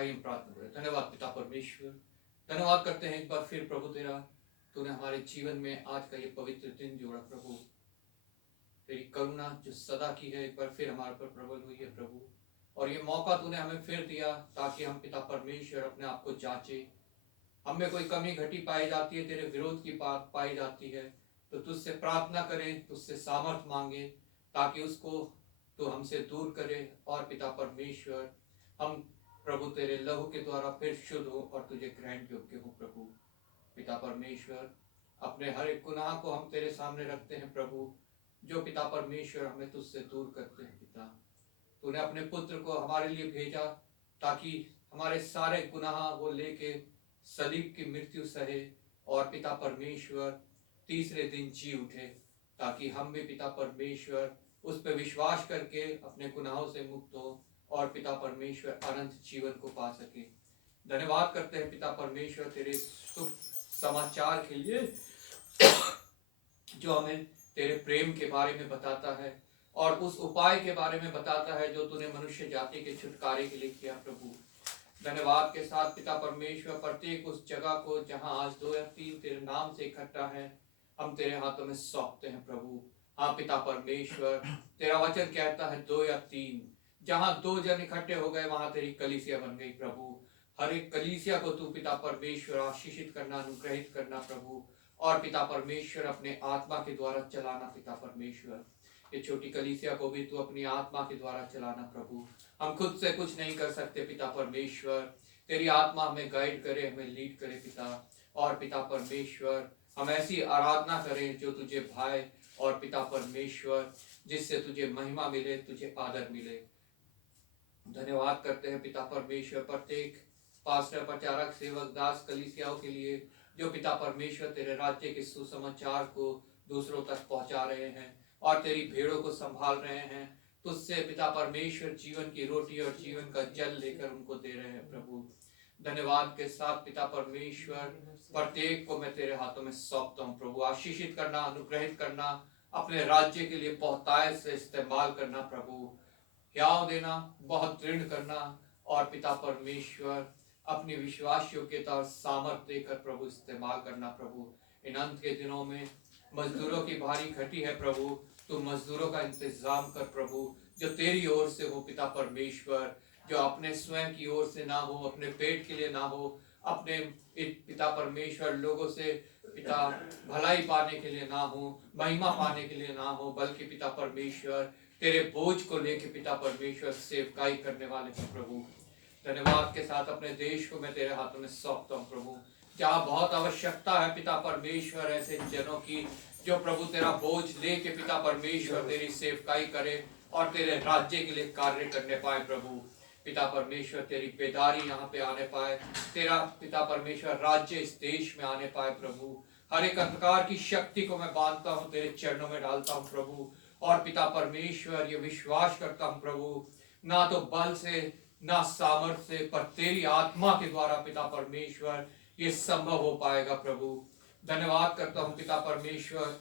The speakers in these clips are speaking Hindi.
आइए प्रार्थना करें। धन्यवाद पिता परमेश्वर, धन्यवाद करते हैं एक बार फिर प्रभु तेरा, तूने हमारे जीवन में आज का ये पवित्र दिन जोड़ा प्रभु। तेरी करुणा जो सदा की है एक बार फिर हमारे पर प्रबल हुई है प्रभु, और ये मौका तूने हमें फिर दिया ताकि हम पिता परमेश्वर अपने आप को जांचे। हमें कोई कमी घटी पाई जाती है, तेरे विरोध की बात पाई जाती है, तो तुझसे प्रार्थना करें, तुझसे सामर्थ मांगे ताकि उसको तो हमसे दूर करे। और पिता परमेश्वर हम प्रभु तेरे लहू के द्वारा फिर शुद्ध हो और तुझे ग्रहण योग्य हो प्रभु। पिता परमेश्वर अपने हर एक गुनाह को हम तेरे सामने रखते हैं प्रभु, जो पिता परमेश्वर हमें तुझसे दूर करते हैं। पिता तूने अपने पुत्र को हमारे लिए भेजा ताकि हमारे सारे गुनाह वो लेके सलीब की मृत्यु सहे और पिता परमेश्वर तीसरे दिन जी उठे, ताकि हम भी पिता परमेश्वर उस पर विश्वास करके अपने गुनाहों से मुक्त हो और पिता परमेश्वर अनंत जीवन को पा सके। धन्यवाद करते हैं पिता परमेश्वर तेरे शुभ समाचार के लिए, जो हमें तेरे प्रेम के बारे में बताता है और उस उपाय के बारे में बताता है जो तूने मनुष्य जाति के छुटकारे के लिए किया प्रभु। धन्यवाद के साथ पिता परमेश्वर प्रत्येक उस जगह को जहां आज 2 या 3 तेरे नाम से इकट्ठा है, हम तेरे हाथों में सौंपते हैं प्रभु। हाँ पिता परमेश्वर, तेरा वचन कहता है 2 या 3 जहां 2 जन इकट्ठे हो गए वहां तेरी कलीसिया बन गई प्रभु। हर एक कलीसिया को तू पिता परमेश्वर आशीषित करना, अनुग्रहित करना प्रभु, और पिता परमेश्वर अपने आत्मा के द्वारा चलाना। पिता परमेश्वर ये छोटी कलीसिया को भी तू अपनी आत्मा के द्वारा चलाना प्रभु। हम खुद से कुछ नहीं कर सकते पिता परमेश्वर, तेरी आत्मा हमें गाइड करे, हमें लीड करे पिता। और पिता परमेश्वर हम ऐसी आराधना करें जो तुझे भाए, और पिता परमेश्वर जिससे तुझे महिमा मिले, तुझे आदर मिले। धन्यवाद करते हैं पिता परमेश्वर प्रत्येक पास्टर, प्रचारक, सेवक, दास, कलीसियाओं के लिए जो पिता परमेश्वर तेरे राज्य के सुसमाचार को दूसरों तक पहुंचा रहे हैं और तेरी भेड़ों को संभाल रहे हैं। तुझसे पिता परमेश्वर जीवन की रोटी और जीवन का जल लेकर उनको दे रहे हैं प्रभु। धन्यवाद के साथ पिता परमेश्वर प्रत्येक को मैं तेरे हाथों में सौंपता हूँ प्रभु। आशीषित करना, अनुग्रहित करना, अपने राज्य के लिए बहुतायत से इस्तेमाल करना प्रभु। हियाव देना, बहुत दृढ़ करना, और पिता परमेश्वर अपनी विश्वास योग्यता और सामर्थ्य देकर प्रभु इस्तेमाल करना प्रभु। इन अंत के दिनों में मजदूरों की भारी घटी है प्रभु, तो मजदूरों का इंतजाम कर प्रभु, जो तेरी ओर से हो पिता परमेश्वर, जो अपने स्वयं की ओर से ना हो, अपने पेट के लिए ना हो, अपने पिता परमेश्वर लोगों से पिता भलाई पाने के लिए ना हो, महिमा पाने के लिए ना हो, बल्कि पिता परमेश्वर तेरे बोझ को लेके पिता परमेश्वर सेवकाई करने वाले हैं प्रभु। धन्यवाद के साथ अपने देश को मैं तेरे हाथों में सौंपता हूँ प्रभु, जहाँ बहुत आवश्यकता है पिता परमेश्वर ऐसे जनों की जो प्रभु तेरा बोझ लेके पिता परमेश्वर तेरी सेवकाई करे और तेरे राज्य के लिए कार्य करने पाए प्रभु। पिता परमेश्वर तेरी बेदारी यहाँ पे आने पाए, तेरा पिता परमेश्वर राज्य इस देश में आने पाए प्रभु। हर एक अंधकार की शक्ति को मैं बांधता हूँ, तेरे चरणों में डालता हूँ प्रभु, और पिता परमेश्वर ये विश्वास करता हूँ प्रभु, ना तो बल से ना सामर्थ्य से, पर तेरी आत्मा के द्वारा पिता परमेश्वर ये संभव हो पाएगा प्रभु। धन्यवाद करता हूँ पिता परमेश्वर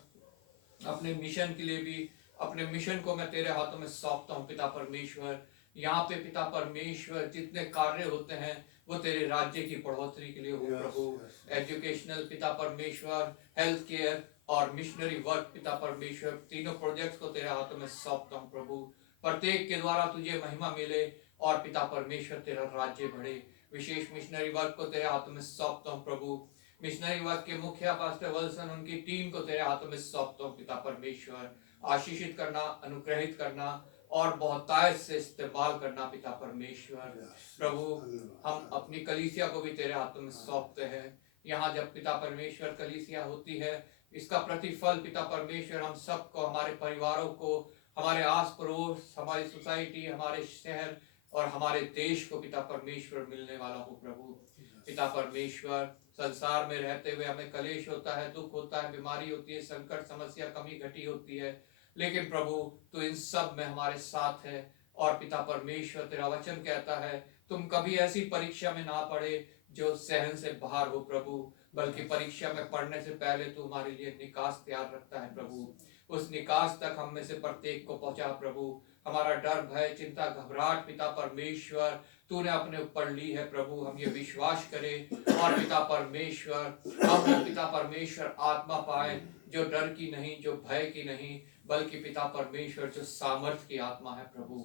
अपने मिशन के लिए भी, अपने मिशन को मैं तेरे हाथों में सौंपता हूँ पिता परमेश्वर। यहाँ पे पिता परमेश्वर जितने कार्य होते हैं वो तेरे राज्य की बढ़ोतरी के लिए हो प्रभु। एजुकेशनल पिता परमेश्वर, हेल्थ केयर और मिशनरी वर्क पिता परमेश्वर, तीनों प्रोजेक्ट्स को तेरे हाथों में सौंपता हूँ प्रभु। प्रत्येक के द्वारा तुझे महिमा मिले और पिता परमेश्वर तेरा राज्य बढ़े। विशेष मिशनरी वर्क को तेरे हाथों में सौंपता हूँ प्रभु। मिशनरी वर्क के मुखिया पास्टर वल्सन, उनकी टीम को तेरे हाथों में सौंपता हूँ पिता परमेश्वर। आशीषित करना, अनुग्रहित करना और बहुतायत से इस्तेमाल करना पिता परमेश्वर। प्रभु हम अपनी कलीसिया को भी तेरे हाथों में सौंपते हैं। यहाँ जब पिता परमेश्वर कलीसिया होती है, इसका प्रतिफल पिता परमेश्वर हम सबको, हमारे परिवारों को, हमारे आस पड़ोस, हमारी सोसाइटी, हमारे शहर और हमारे देश को पिता परमेश्वर मिलने वाला हो प्रभु। पिता परमेश्वर संसार में रहते हुए हमें कलेश होता है, दुख होता है, बीमारी होती है, संकट, समस्या, कमी घटी होती है, लेकिन प्रभु तू इन सब में हमारे साथ है। और पिता परमेश्वर तेरा वचन कहता है तुम कभी ऐसी परीक्षा में ना पड़े जो सहन से बाहर हो प्रभु, बल्कि परीक्षा में पढ़ने से पहले तू हमारे लिए निकास तैयार रखता है प्रभु। उस निकास तक हम में से प्रत्येक को पहुंचा प्रभु। हमारा डर भय चिंता घबराहट पिता परमेश्वर तूने अपने ऊपर ली है प्रभु, हम ये विश्वास करें और पिता परमेश्वर हम पिता परमेश्वर आत्मा पाए जो डर की नहीं, जो भय की नहीं, बल्कि पिता परमेश्वर जो सामर्थ की आत्मा है प्रभु।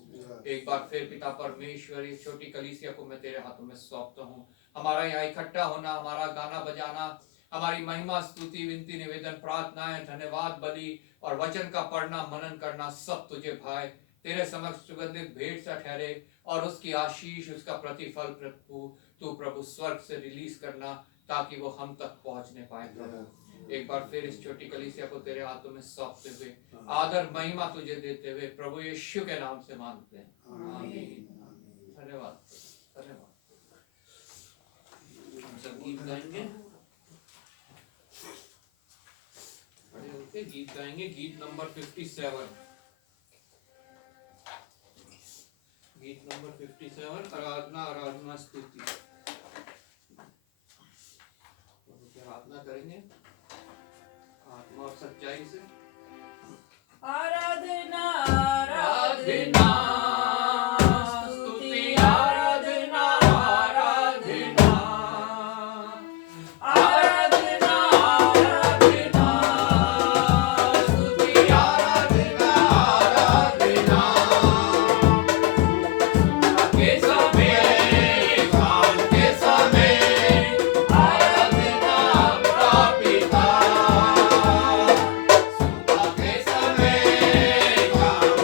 एक बार फिर पिता परमेश्वर इस छोटी कलीसिया को मैं तेरे हाथों में सौंपता हूँ। हमारा यहाँ इकट्ठा होना, हमारा गाना बजाना, हमारी महिमा स्तुति विनती निवेदन प्रार्थनाएं धन्यवाद बलि और वचन का पढ़ना मनन करना सब तुझे भाई तेरे समक्ष सुगंधित भेंट सा ठहरे और उसकी आशीष उसका प्रतिफल प्रभु तू प्रभु स्वर्ग से रिलीज करना ताकि वो हम तक पहुंचने पाए प्रभु। एक बार फिर इस छोटी कलीसिया को तेरे हाथों में सौंपते हुए आदर महिमा तुझे देते हुए प्रभु यीशु के नाम से मांगते हैं, आमीन। धन्यवाद धन्यवाद। सब गीत गाएंगे, खड़े होकर गीत गाएंगे। गीत नंबर 57, गीत नंबर 57 आराधना आराधना स्तुति। प्रभु की आराधना करेंगे आत्मा और सच्चाई से। आराधना आराधना स्तुति आराधना आराधना आराधना आराधना स्तुति आराधना आराधना के समय काम के समय आराधना पिता के समय काम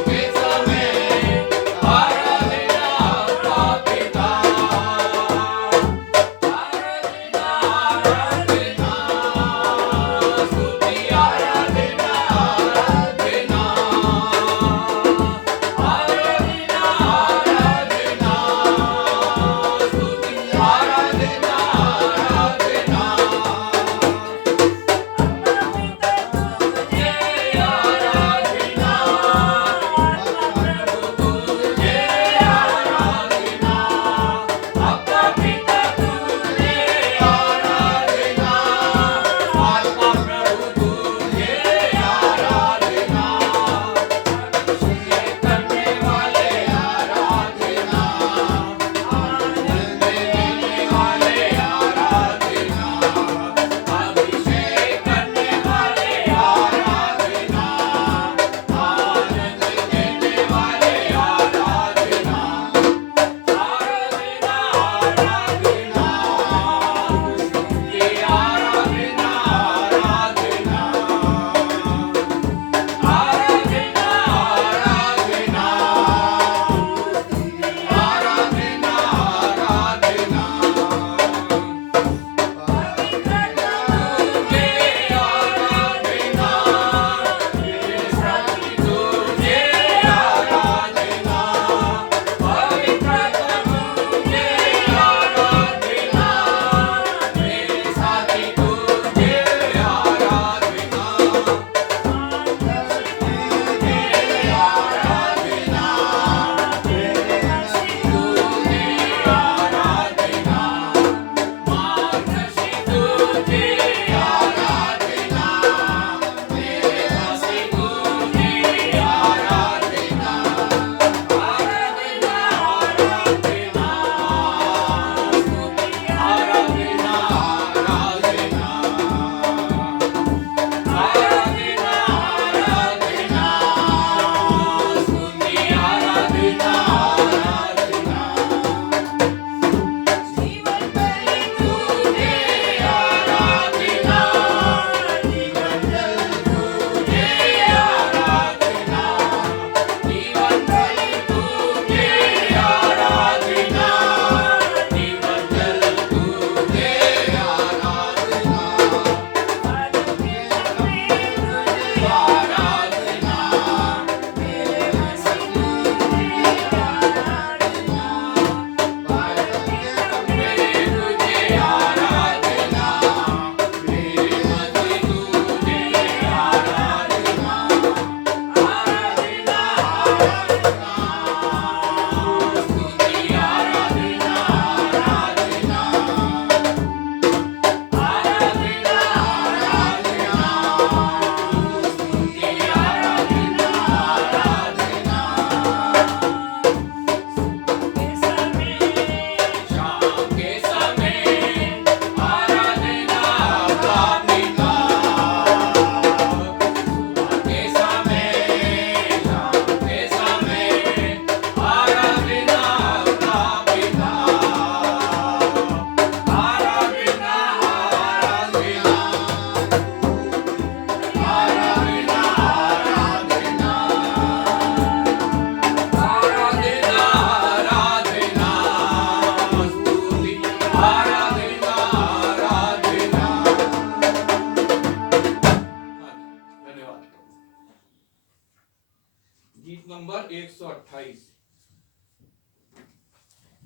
गीत नंबर 128।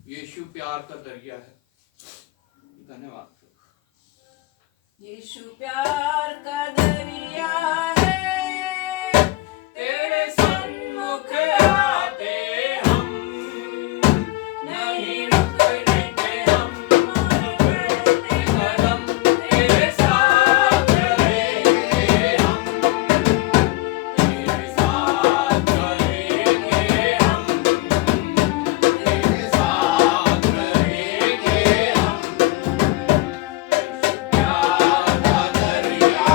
यीशु प्यार का दरिया है। धन्यवाद। यीशु प्यार का दरिया है, तेरे सन्मुख आते हम, नहीं रुकने के हमारे बढ़ते कदम, तेरे साथ रहेंगे हम, तेरे साथ रहेंगे हम, तेरे साथ रहेंगे हम। प्यार का दरिया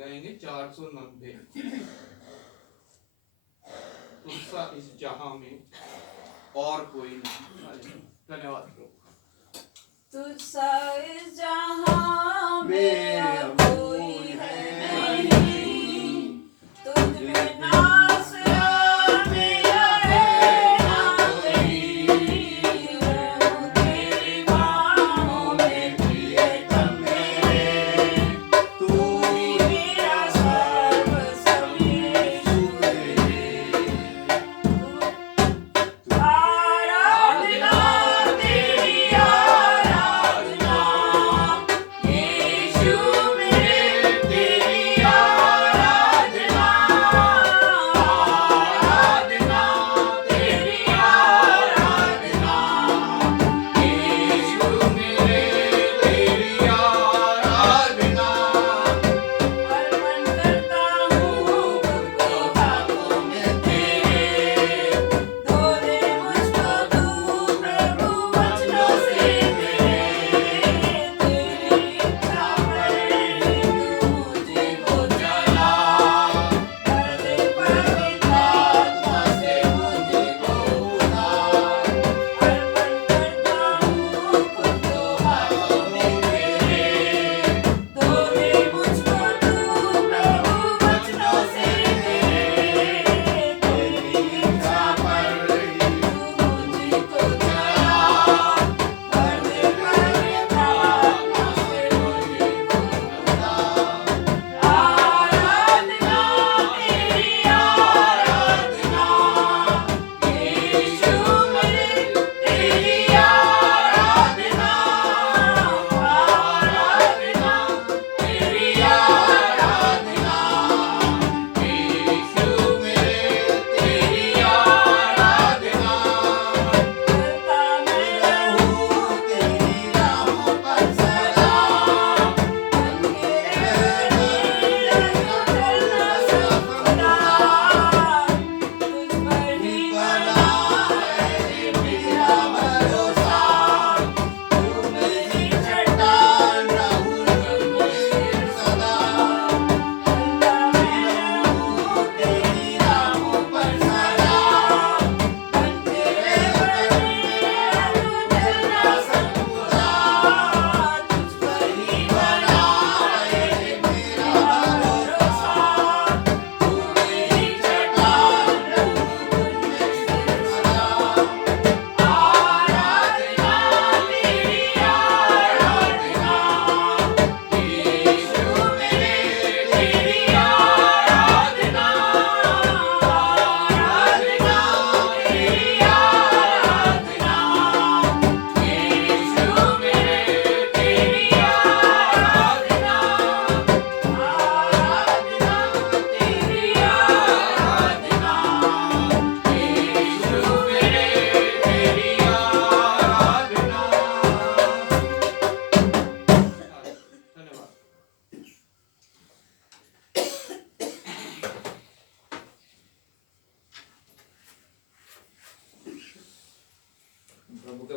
गाएंगे 490। तुमसा इस जहां में और कोई नहीं। धन्यवाद प्रभु। तुझसा इस जहां में अब कोई है नहीं, तुझ में नास मेरा है ना कहीं, रहूं तेरी बाहों में प्रियतम मेरे, तू ही मेरा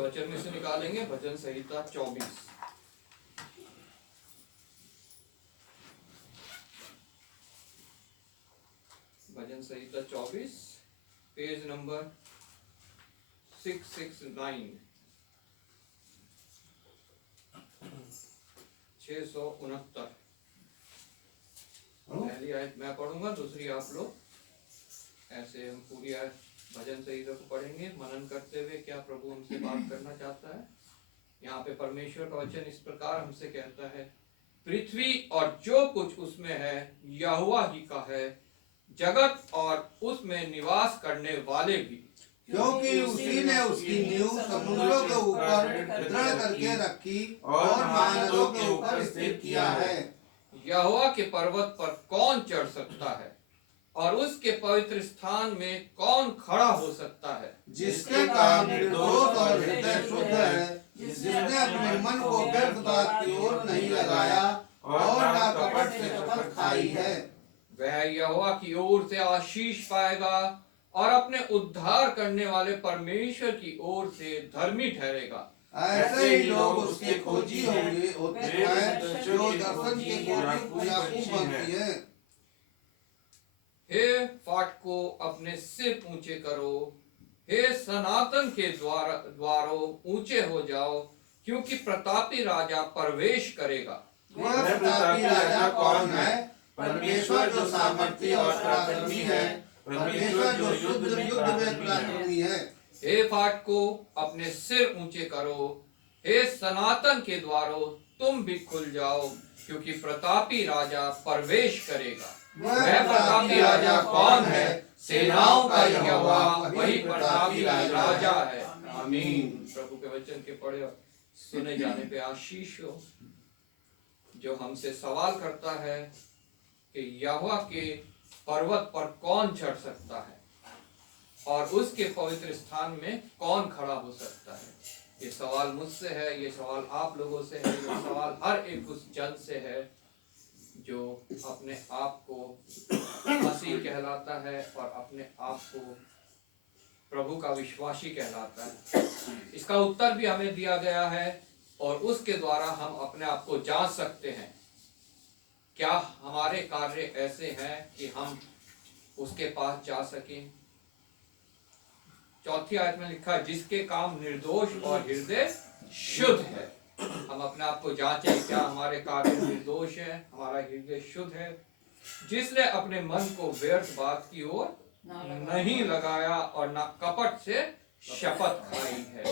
वचन में से निकालेंगे भजन संहिता 24। भजन संहिता 24 पेज नंबर 669 669। पहली आयत मैं पढ़ूंगा, दूसरी आप लोग। ऐसे हम पूरी आयत भजन संहिता को पढ़ेंगे मनन करते हुए क्या प्रभु हमसे बात करना चाहता है। यहाँ पे परमेश्वर का वचन इस प्रकार हमसे कहता है, पृथ्वी और जो कुछ उसमें है यहोवा ही का है, जगत और उसमें निवास करने वाले भी, क्योंकि उसी ने उसकी नींव समुद्रों के ऊपर दृढ़ करके रखी और महानदों के ऊपर स्थिर किया है। यहोवा के पर्वत पर कौन चढ़ सकता है और उसके पवित्र स्थान में कौन खड़ा हो सकता है। जिसके काम निर्दोष और हृदय शुद्ध है, जिसने अपने मन को व्यर्थ बात की ओर नहीं लगाया और ना कपट से शपथ खाई है, वह यहोवा की ओर से आशीष पाएगा और अपने उद्धार करने वाले परमेश्वर की ओर से धर्मी ठहरेगा। ऐसे ही लोग उसके खोजी होंगे होते हैं जो दर्शन के खोजी याकूब बनती है। हे फाटको अपने सिर ऊंचे करो, हे सनातन के द्वारों ऊंचे हो जाओ, क्योंकि प्रतापी राजा प्रवेश करेगा। वह प्रतापी राजा कौन है? परमेश्वर जो सामर्थी और पराक्रमी है, परमेश्वर जो युद्ध में पराक्रमी है। हे फाटको अपने सिर ऊंचे करो, हे सनातन के द्वारों तुम भी खुल जाओ, क्योंकि प्रतापी राजा प्रवेश करेगा। वह प्रतापी राजा कौन है? सेनाओं का यहोवा वही प्रतापी राजा है। आमीन। प्रभु के वचन के पढ़े और सुने जाने पे आशीष हो। जो हमसे सवाल करता है कि यहोवा के पर्वत पर कौन चढ़ सकता है और उसके पवित्र स्थान में कौन खड़ा हो सकता है, ये सवाल मुझसे है, ये सवाल आप लोगों से है, ये सवाल हर एक उस जन से है जो अपने आप को मसीह कहलाता है और अपने आप को प्रभु का विश्वासी कहलाता है। इसका उत्तर भी हमें दिया गया है और उसके द्वारा हम अपने आप को जांच सकते हैं। क्या हमारे कार्य ऐसे हैं कि हम उसके पास जा सकें। चौथी आयत में लिखा है, जिसके काम निर्दोष और हृदय शुद्ध है। हम अपने आप को जांचें, क्या हमारे कार्य निर्दोष है, हमारा हृदय शुद्ध है। जिसने अपने मन को व्यर्थ बात की ओर नहीं लगाया और ना कपट से शपथ खाई है।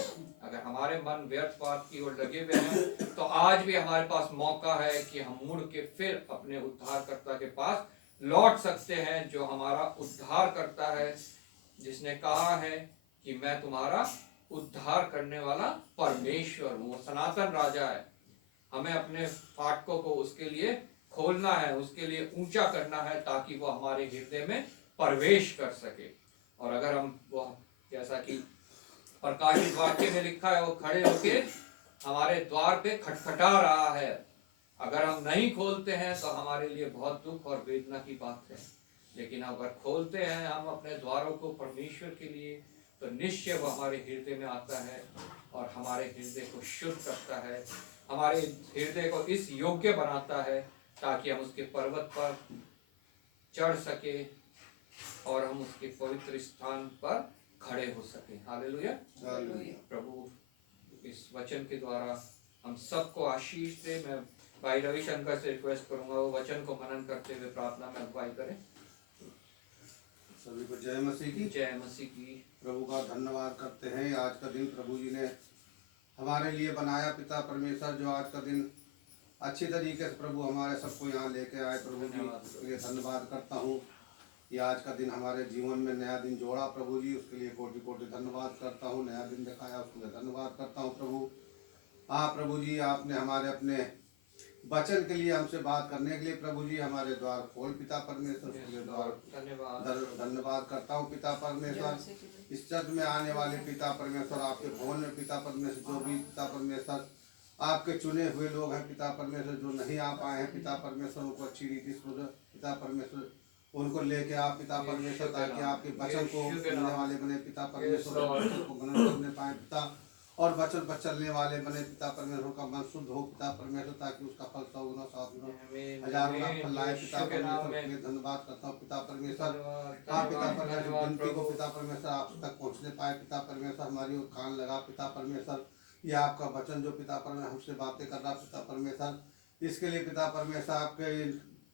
अगर हमारे मन व्यर्थ बात की ओर लगे हुए हैं तो आज भी हमारे पास मौका है कि हम मुड़ के फिर अपने उद्धारकर्ता के पास लौट सकते हैं, जो हमारा उद्धार करता है, जिसने कहा है कि मैं तुम्हारा उद्धार करने वाला परमेश्वर हूँ। सनातन राजा है। हमें अपने फाटकों को उसके लिए खोलना है, उसके लिए ऊंचा करना है, ताकि वो हमारे हृदय में प्रवेश कर सके। और अगर हम वो जैसा कि प्रकाशित वाक्य में लिखा है, वो खड़े होके हमारे द्वार पे खटखटा रहा है, अगर हम नहीं खोलते हैं तो हमारे लिए बहुत दुख और वेदना की बात है। लेकिन अगर खोलते हैं हम अपने द्वारों को परमेश्वर के लिए, तो निश्चय वो हमारे हृदय में आता है और हमारे हृदय को शुद्ध करता है, हमारे हृदय को इस योग्य बनाता है ताकि हम उसके पर्वत पर चढ़ सके और हम उसके पवित्र स्थान पर खड़े हो सके। हालेलुया। प्रभु इस वचन के द्वारा हम सबको आशीष दे। मैं भाई रविशंकर से रिक्वेस्ट करूंगा वो वचन को मनन करते हुए प्रार्थना में अगुवाई करें। सभी को जय मसीह की। जय मसीह की। प्रभु का धन्यवाद करते हैं। आज का दिन प्रभु जी ने हमारे लिए बनाया। पिता परमेश्वर जो आज का दिन अच्छी तरीके से प्रभु हमारे सबको यहाँ लेके आए, प्रभु जी उसके लिए धन्यवाद करता हूँ। ये आज का दिन हमारे जीवन में नया दिन जोड़ा प्रभु जी, उसके लिए कोटि कोटि धन्यवाद करता हूँ। नया दिन दिखाया उसके लिए धन्यवाद करता हूँ प्रभु। हाँ प्रभु जी, आपने हमारे अपने वचन के लिए हमसे बात करने के लिए प्रभु जी हमारे द्वार खोल पिता परमेश्वर, उसके लिए धन्यवाद करता हूँ पिता परमेश्वर। इस चर्च में आने वाले पिता परमेश्वर, आपके भवन में पिता परमेश्वर, जो भी पिता परमेश्वर आपके चुने हुए लोग हैं पिता परमेश्वर, जो नहीं आ पाए हैं पिता परमेश्वर, उनको अच्छी रीति से पिता परमेश्वर उनको लेके आप पिता परमेश्वर, ताकि आपके वचन को सुनने वाले बने पिता परमेश्वर, को ग्रहण करने पाए पिता। और वचन पर चलने वाले बने पिता परमेश्वर का मन शुद्ध हो पिता परमेश्वर, ताकि उसका फल 100 गुना 7 गुना आमीन, 1000 गुना आमीन। फल लाए पिता यीशु के नाम परमेश्वर। में के धन्यवाद करता हूँ पिता परमेश्वर। धन्यवाद, हाँ पिता धन्यवाद, परमेश्वर, धन्यवाद विनती को प्रभु। पिता परमेश्वर आप तक पहुँचने पाए पिता परमेश्वर, हमारी ओर कान लगा पिता परमेश्वर। ये आपका वचन जो पिता परमेश्वर हमसे बातें कर रहा पिता परमेश्वर, इसके लिए पिता परमेश्वर आपके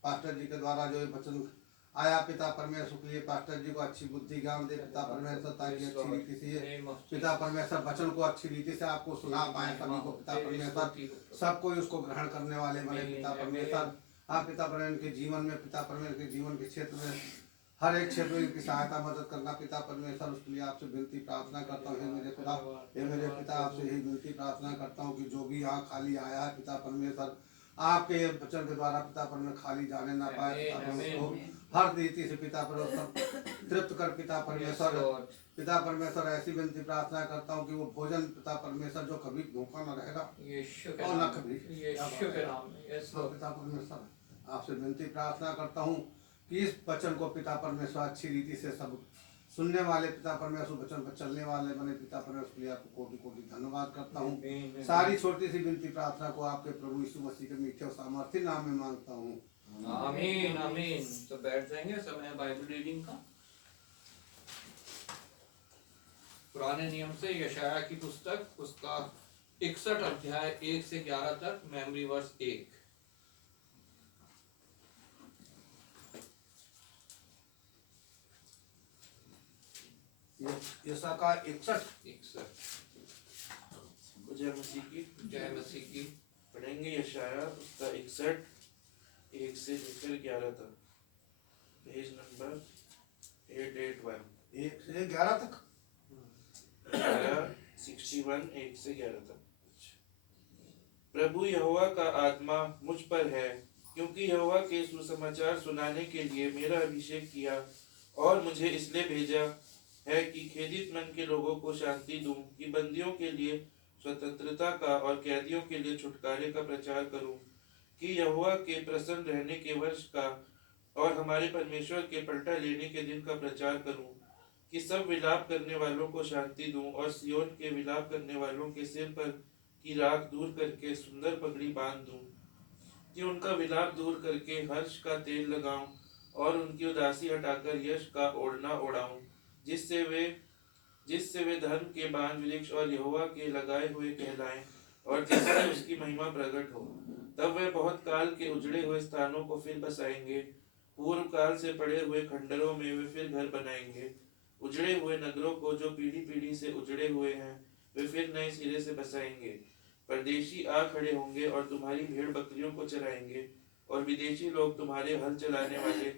पास्टर जी के द्वारा जो ये वचन आया पिता परमेश्वर के लिए पास्टर जी को अच्छी बुद्धि ज्ञान दे पिता परमेश्वर, ताकि अच्छी रीति से ये पिता परमेश्वर वचन को अच्छी रीति से आपको सुना पाए सभी को पिता परमेश्वर, सब कोई उसको ग्रहण करने वाले बने पिता परमेश्वर। आप पिता परमेश्वर के जीवन में पिता परमेश्वर के जीवन के क्षेत्र में हर एक क्षेत्र में इनकी सहायता मदद करना पिता परमेश्वर, उसके लिए आपसे विनती प्रार्थना करता हूँ। हे मेरे खुदा, हे मेरे पिता, आपसे यही विनती प्रार्थना करता हूँ कि जो भी यहाँ खाली आया है पिता परमेश्वर, आपके वचन के द्वारा पिता परमेश्वर खाली जाने ना पाए पिता परमेश्वर, हर रीति से पिता परमेश्वर तृप्त कर पिता परमेश्वर। पिता परमेश्वर ऐसी विनती प्रार्थना करता हूँ कि वो भोजन पिता परमेश्वर जो कभी धोखा न रहेगा और न कभी पिता परमेश्वर, आपसे विनती प्रार्थना करता हूँ कि इस वचन को पिता परमेश्वर अच्छी रीति से सब सुनने वाले पिता परमेश्वर, वचन पर चलने वाले बने पिता परमेश्वर के लिए आपको कोटि कोटि धन्यवाद करता हूँ। सारी छोटी सी विनती प्रार्थना को आपके प्रभु यीशु मसीह के मीठे और सामर्थ्य नाम में मांगता हूँ। आमीन, आमीन। तो बैठ जाएंगे, समय बाइबल रीडिंग का। पुराने नियम से यशाया की पुस्तक, उसका 61 अध्याय 1 से 11 तक, मेमोरी वर्स 1। यशा का 61। जय मसीह की। जय मसीह की। पढ़ेंगे यशाया उसका 61 1 से लेकर 11 तक, पेज नंबर 881। 1 से 11 तक। 61 1 से 11 तक। प्रभु यहोवा का आत्मा मुझ पर है, क्योंकि यहोवा के सुसमाचार सुनाने के लिए मेरा अभिषेक किया, और मुझे इसलिए भेजा है कि खेदित मन के लोगों को शांति दूं, कि बंदियों के लिए स्वतंत्रता का और कैदियों के लिए छुटकारे का प्रचार करूं, कि यहोवा के प्रसन्न रहने के वर्ष का और हमारे परमेश्वर के पलटा लेने के दिन का प्रचार करूं, कि सब विलाप करने वालों को शांति दूं, और सियोन के विलाप करने वालों के सिर पर की राख दूर करके सुंदर पगड़ी बांध दूं, कि उनका विलाप दूर करके हर्ष का तेल लगाऊं, और उनकी उदासी हटाकर यश का ओढ़ना ओढ़ाऊं, जिससे वे धर्म के बाण वृक्ष और यहोवा के लगाए हुए कहलाएं, और जिससे उसकी महिमा प्रकट हो। तब वे बहुत काल के उजड़े हुए स्थानों को फिर बसाएंगे, पूर्व काल से पड़े हुए खंडरों में वे फिर घर बनाएंगे। उजड़े हुए नगरों को जो पीढ़ी पीढ़ी से उजड़े हुए हैं, वे फिर नए सिरे से बसाएंगे। परदेशी आ खड़े होंगे और तुम्हारी भेड़ बकरियों को चराएंगे, और विदेशी लोग तुम्हारे हल चलाने वाले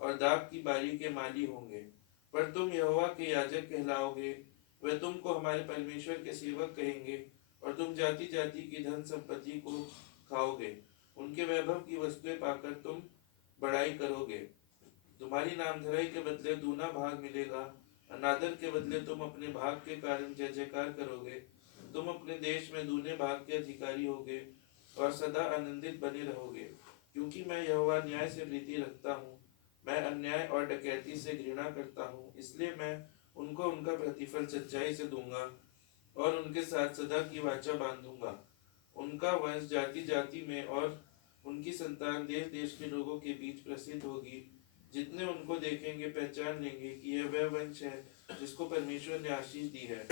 और दाख की बारी के माली होंगे। पर तुम यहोवा के याजक कहलाओगे, वे तुमको हमारे परमेश्वर के सेवक कहेंगे, और तुम जाति जाति की धन संपत्ति को खाओगे। उनके वैभव की वस्तुएं पाकर तुम बड़ाई करोगे। तुम्हारी नामधराई के बदले दूना भाग मिलेगा, अनादर के बदले तुम अपने भाग के कारण जय जयकार करोगे। तुम अपने देश में दूने भाग के अधिकारी होगे, और सदा आनंदित बने रहोगे, क्योंकि मैं यहोवा न्याय से प्रीति रखता हूँ। मैं अन्याय और डकैती से घृणा करता हूँ, इसलिए मैं उनको उनका प्रतिफल सच्चाई से दूंगा, और उनके साथ सदा की वाचा बांधूंगा। उनका वंश जाति जाति में और उनकी संतान देश देश के लोगों के बीच प्रसिद्ध होगी। जितने उनको देखेंगे पहचान लेंगे कि यह वह वंश है जिसको परमेश्वर ने आशीष दी है।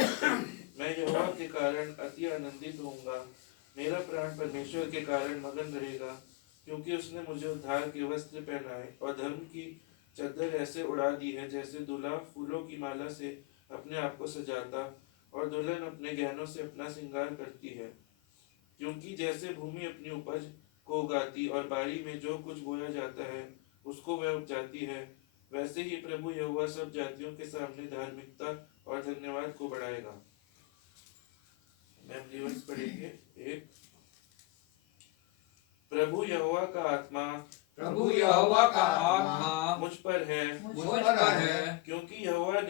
मैं यहोवा के कारण अति आनंदित होऊंगा, मेरा प्राण परमेश्वर के कारण मगन रहेगा, क्योंकि उसने मुझे उद्धार के वस्त्र पहनाए और धर्म की चद्दर ऐसे उड़ा दी है, जैसे दूल्हा फूलों की माला से अपने आप को सजाता और दुल्हन अपने गहनों से अपना श्रृंगार करती है। क्योंकि जैसे भूमि अपनी उपज को उगाती और बारी में जो कुछ बोया जाता है उसको वह उपजाती है, वैसे ही प्रभु यहोवा सब जातियों के सामने धार्मिकता और धन्यवाद को बढ़ाएगा। पढ़ेंगे। एक, प्रभु यहोवा का आत्मा प्रभु यहोवा का आत्मा मुझ पर है, मुझ पर है, क्योंकि यहोवा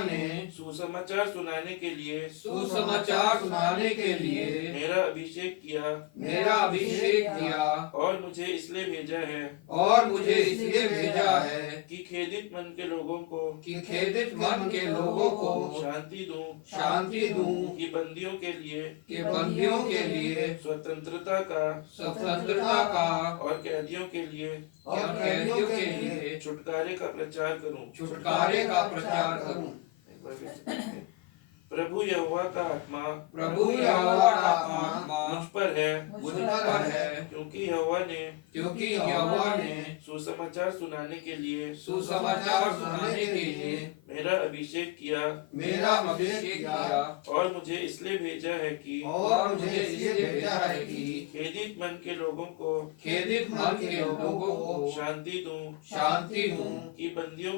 ने सुसमाचार सुनाने के लिए सुसमाचार सुनाने के लिए मेरा अभिषेक किया और मुझे इसलिए भेजा है कि खेदित मन के लोगों को शांति दूं, कि बंदियों के लिए स्वतंत्रता का और कैदियों के लिए छुटकारे का प्रचार करूं। प्रभु यहोवा का आत्मा मुझ पर है, क्योंकि यहोवा ने सुसमाचार सुनाने के लिए मेरा अभिषेक किया और मुझे इसलिए भेजा है कि खेदित मन के लोगों को शांति दूं, कि बंदियों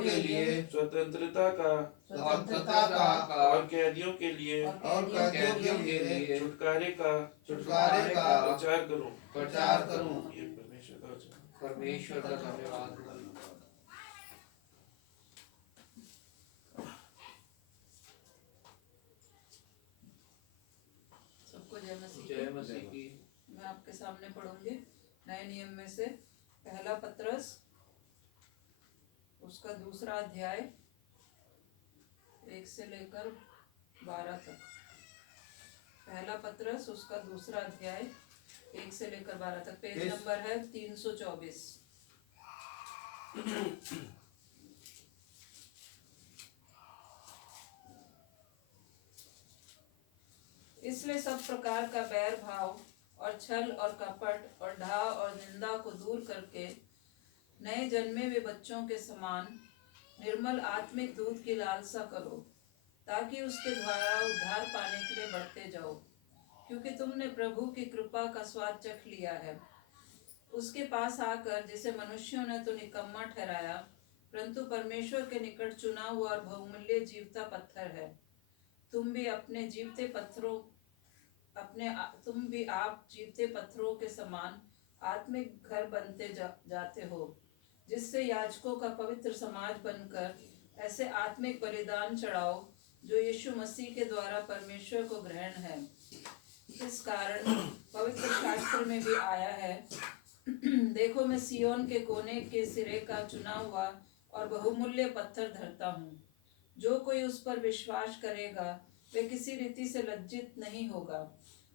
के लिए स्वतंत्रता का और कैदियों के लिए छुटकारे का प्रचार करूं। ये परमेश्वर का धन्यवाद। सबको जय मसीह जय मसीह की। मैं आपके सामने पढ़ूंगी नए नियम में से पहला पत्रस उसका दूसरा अध्याय 1 से लेकर 12 तक। पहला पत्रस उसका दूसरा अध्याय 1 से लेकर 12 तक। पेज नंबर है 324। इसलिए सब प्रकार का बैर भाव और छल और कपट और ढा और निंदा को दूर करके नए जन्मे हुए बच्चों के समान निर्मल आत्मिक दूध की लालसा करो, ताकि उसके द्वारा उद्धार पाने के लिए बढ़ते जाओ, क्योंकि तुमने प्रभु की कृपा का स्वाद चख लिया है। उसके पास आकर जिसे मनुष्यों ने तो निकम्मा ठहराया, परंतु परमेश्वर के निकट चुना हुआ और बहुमूल्य जीवता पत्थर है। तुम भी आप जीवते पत्थरों के समान आत्मिक घर बनते जाते हो, जिससे याजकों का पवित्र समाज बनकर ऐसे आत्मिक बलिदान चढ़ाओ जो यीशु मसीह के द्वारा परमेश्वर को ग्रहण है। इस कारण पवित्र शास्त्र में भी आया है, देखो मैं सियोन के कोने के सिरे का चुना हुआ और बहुमूल्य पत्थर धरता हूँ। जो कोई उस पर विश्वास करेगा वे किसी रीति से लज्जित नहीं होगा।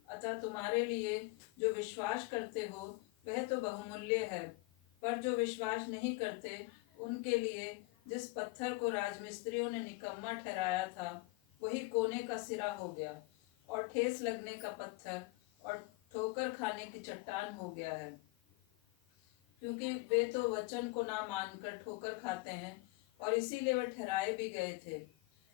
अतः तुम्हारे लिए जो विश्वास करते हो वह तो बहुमूल्य है, पर जो विश्वास नहीं करते उनके लिए जिस पत्थर को राजमिस्त्रियों ने निकम्मा ठहराया था वही कोने का सिरा हो गया और ठेस लगने का पत्थर और ठोकर खाने की चट्टान हो गया है। क्योंकि वे तो वचन को ना मानकर ठोकर खाते हैं और इसीलिए वे ठहराए भी गए थे।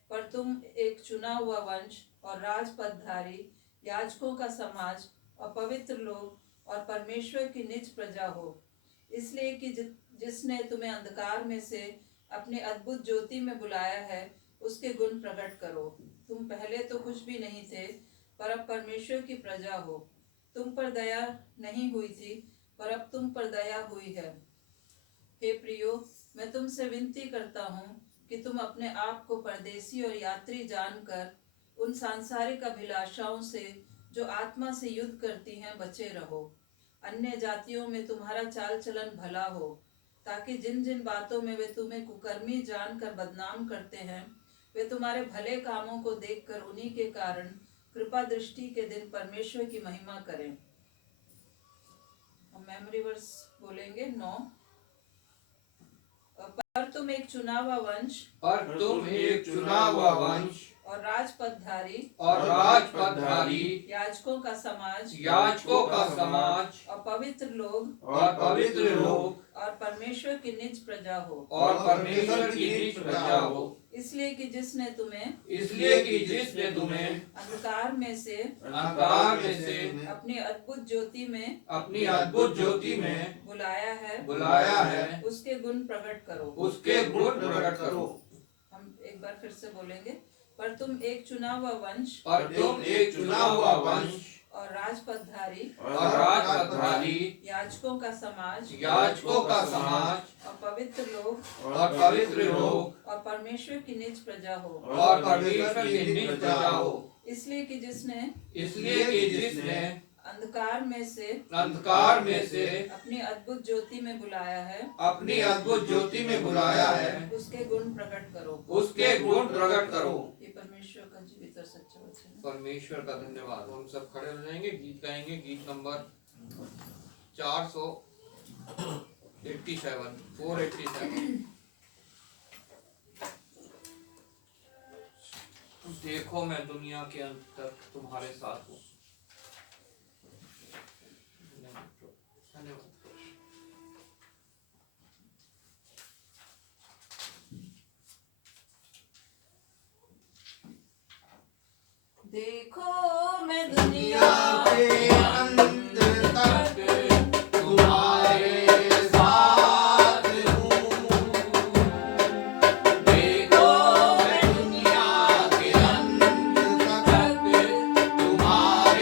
पर तुम एक चुना हुआ वंश और राजपदधारी, याजकों का समाज और पवित्र लोग और परमेश्वर की निज प्रजा हो, इसलिए कि जिसने तुम्हें अंधकार में से अपनी अद्भुत ज्योति में बुलाया है उसके गुण प्रकट करो। तुम पहले तो कुछ भी नहीं थे, पर अब परमेश्वर की प्रजा हो। तुम पर दया नहीं हुई थी, पर अब तुम पर दया हुई है। हे प्रियो, मैं तुमसे विनती करता हूँ कि तुम अपने आप को परदेसी और यात्री जानकर उन सांसारिक अभिलाषाओं से जो आत्मा से युद्ध करती हैं बचे रहो। अन्य जातियों में तुम्हारा चाल चलन भला हो, ताकि जिन जिन बातों में वे तुम्हें कुकर्मी जानकर बदनाम करते हैं वे तुम्हारे भले कामों को देखकर उन्हीं के कारण कृपा दृष्टि के दिन परमेश्वर की महिमा करें। हम मेमोरी वर्स बोलेंगे 9। पर तुम एक चुना हुआ वंश और राजपदधारी याजकों का समाज और पवित्र लोग और परमेश्वर की निज प्रजा हो। इसलिए कि जिसने तुम्हें अंधकार में से अपनी अद्भुत ज्योति में बुलाया है उसके गुण प्रकट करो। हम एक बार फिर से बोलेंगे। पर तुम एक चुना हुआ वंश और राजपदधारी और राजपदधारी याजकों का समाज याजकों का समाज और पवित्र लोग और पवित्र लोग और परमेश्वर की निज प्रजा हो। और परमेश्वर की निज प्रजा हो। इसलिए कि जिसने अंधकार में से अपनी अद्भुत ज्योति में बुलाया है अपनी अद्भुत ज्योति में बुलाया है उसके गुण प्रकट करो। उसके गुण प्रकट करो। ये परमेश्वर का जीवित और सच्चा वचन है। परमेश्वर का धन्यवाद। हम सब खड़े हो जाएंगे, गीत गाएंगे, गीत नंबर 487। देखो मैं दुनिया के अंत तक तुम्हारे साथ हूँ। धन्यवाद। देखो मैं दुनिया के अंत तक तुम्हारे साथ हूँ। देखो मैं दुनिया के अंत तक तुम्हारे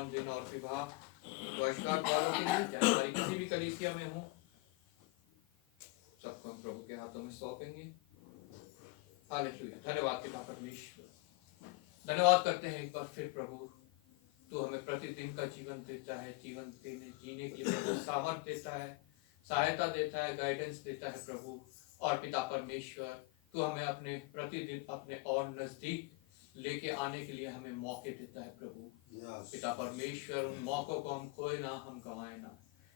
जन्मदिन और विवाह वर्षगांठ वालों के लिए, चाहे हमारी किसी भी कलीसिया में हो, सबको हम प्रभु के हाथों में सौंपेंगे। हालेलुया। धन्यवाद पिता परमेश्वर, धन्यवाद करते हैं एक बार फिर प्रभु, तू हमें प्रतिदिन का जीवन देता है, जीवन जीने के लिए प्रभु सामर्थ्य देता है, सहायता देता है, गाइडेंस देता है प्रभु। और पिता परमेश्वर, तू हमें अपने प्रतिदिन अपने और नजदीक लेके आने के लिए हमें मौके देता है प्रभु। पिता परमेश्वर, उन मौकों को हम खोए ना, हम गंवाए ना।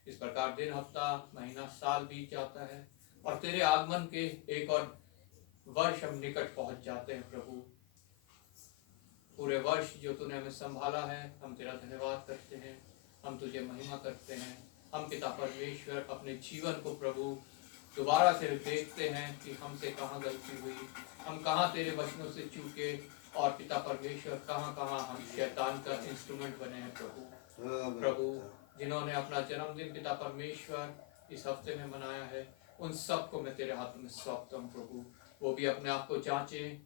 इस प्रकार दिन, हफ्ता, महीना, साल बीत जाता है और तेरे आगमन के एक और वर्ष हम निकट पहुंच जाते हैं प्रभु। पूरे वर्ष जो तूने हमें संभाला है, हम तेरा धन्यवाद करते हैं, हम तुझे महिमा करते हैं। हम पिता परमेश्वर अपने जीवन को प्रभु दोबारा से देखते हैं कि हमसे कहाँ गलती हुई, हम कहाँ तेरे वचनों से चूके, और पिता परमेश्वर कहाँ कहाँ हम शैतान का इंस्ट्रूमेंट बने हैं प्रभु। प्रभु, जिन्होंने अपना जन्मदिन पिता परमेश्वर इस हफ्ते में मनाया है, उन सबको मैं तेरे हाथों में सौंपता हूँ प्रभु। वो भी अपने आप को जांचें,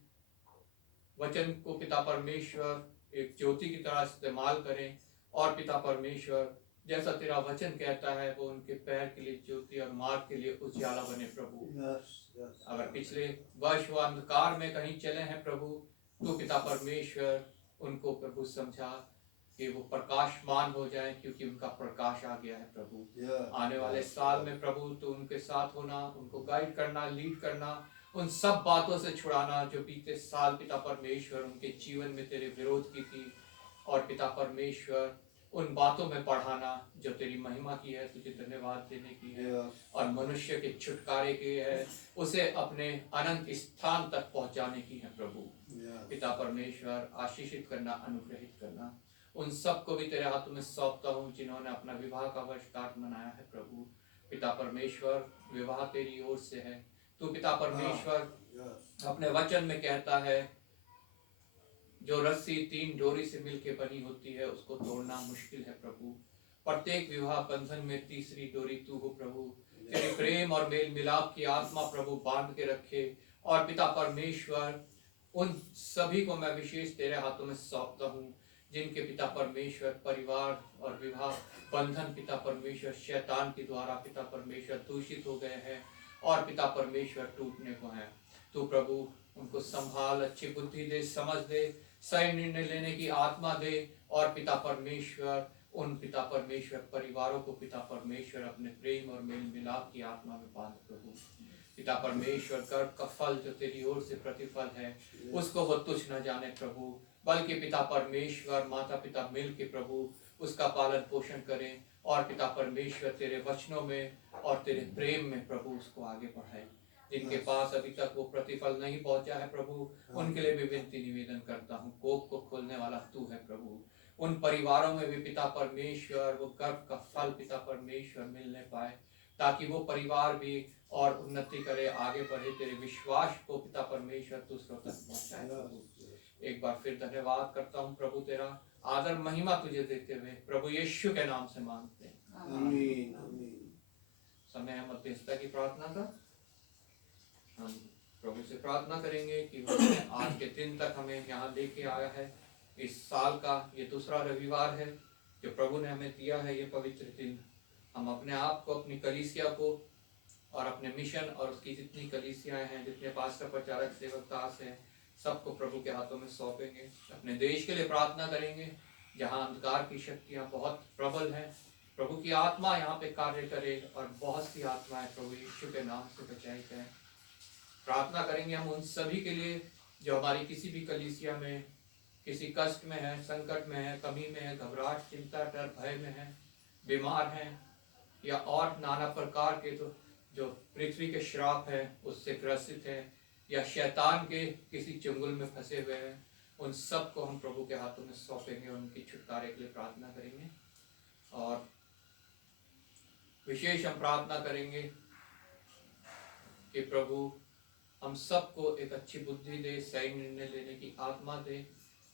वचन को पिता परमेश्वर एक ज्योति की तरह इस्तेमाल करें, और पिता परमेश्वर जैसा तेरा वचन कहता है वो उनके पैर के लिए ज्योति और मार्ग के लिए उजियाला बने प्रभु। अगर पिछले वर्ष वो अंधकार में कहीं चले हैं प्रभु, तो पिता परमेश्वर उनको प्रभु समझा कि वो प्रकाशमान हो जाए, क्योंकि उनका प्रकाश आ गया है प्रभु। आने वाले साल में प्रभु तो उनके साथ होना, उनको गाइड करना, लीड करना, उन सब बातों से छुड़ाना जो बीते साल पिता परमेश्वर उनके जीवन में तेरे विरोध की थी, और पिता परमेश्वर उन बातों में पढ़ाना जो तेरी महिमा की है, तुझे धन्यवाद देने की है, और मनुष्य के छुटकारे की है, उसे अपने अनंत स्थान तक पहुंचाने की है प्रभु। पिता परमेश्वर आशीषित करना, अनुग्रहित करना। उन सबको भी तेरे हाथों में सौंपता हूँ जिन्होंने अपना विवाह का वर्षगांठ मनाया है प्रभु। पिता परमेश्वर, विवाह तेरी ओर से है। तू पिता परमेश्वर अपने वचन में कहता है, जो रस्सी 3 डोरी से मिलके बनी होती है उसको तोड़ना मुश्किल है प्रभु। प्रत्येक विवाह बंधन में तीसरी डोरी तू हो प्रभु। तेरे प्रेम और मेल मिलाप की आत्मा प्रभु बांध के रखे। और पिता परमेश्वर, उन सभी को मैं विशेष तेरे हाथों में सौंपता हूँ जिनके पिता परमेश्वर परिवार और विवाह बंधन पिता परमेश्वर शैतान के द्वारा पिता परमेश्वर दूषित हो गए हैं और पिता परमेश्वर टूटने को है। तू प्रभु उनको संभाल, अच्छी बुद्धि दे, समझ दे, सही निर्णय लेने की आत्मा दे। और पिता परमेश्वर उन पिता परमेश्वर परिवारों को पिता परमेश्वर अपने प्रेम और मेल मिलाप की आत्मा में बांध प्रभु। पिता परमेश्वर गर्भ का फल जो तेरी ओर से प्रतिफल है उसको वो तुझ न जाने प्रभु, बल्कि पिता परमेश्वर माता पिता मिल के प्रभु उसका पालन पोषण करें। और पिता परमेश्वर तेरे वचनों में और तेरे प्रेम में प्रभु उसको आगे बढ़ाए। जिनके पास अभी तक वो प्रतिफल नहीं पहुंचा है प्रभु, उनके लिए भी विनती निवेदन करता हूँ। कोप को खोलने वाला तू है प्रभु। उन परिवारों में भी पिता परमेश्वर वो गर्भ का फल पिता परमेश्वर मिलने पाए, ताकि वो परिवार भी और उन्नति करे, आगे बढ़े, तेरे विश्वास को पिता परमेश्वर दूसरों तक पहुंचाए प्रभु। एक बार फिर धन्यवाद करता हूँ प्रभु, तेरा आदर महिमा तुझे देते हुए प्रभु यीशु के नाम से मांगते हैं, आमीन। समय है मध्यस्थता की प्रार्थना का। हम प्रभु से प्रार्थना करेंगे कि वो आज के दिन तक हमें यहाँ लेके आया है। इस साल का ये दूसरा रविवार है जो प्रभु ने हमें दिया है, ये पवित्र दिन। हम अपने आप को, अपनी कलीसिया को और अपने मिशन और उसकी जितनी कलीसियाएं हैं, जितने पास्टर प्रचारक सेवक दास हैं, सबको प्रभु के हाथों में सौंपेंगे। अपने देश के लिए प्रार्थना करेंगे जहाँ अंधकार की शक्तियाँ बहुत प्रबल हैं। प्रभु की आत्मा यहाँ पे कार्य करे और बहुत सी आत्माएं प्रभु यीशु के नाम से बचाई जाए। प्रार्थना करेंगे हम उन सभी के लिए जो हमारी किसी भी कलीसिया में किसी कष्ट में है, संकट में है, कमी में है, घबराहट, चिंता, डर, भय में है, बीमार हैं, या और नाना प्रकार के जो पृथ्वी के श्राप है उससे ग्रसित है, या शैतान के किसी चंगुल में फंसे हुए हैं। उन सब को हम प्रभु के हाथों में सौंपेंगे, उनकी छुटकारे के लिए प्रार्थना करेंगे। और विशेष हम प्रार्थना करेंगे कि प्रभु हम सबको एक अच्छी बुद्धि दे, सही निर्णय लेने की आत्मा दे।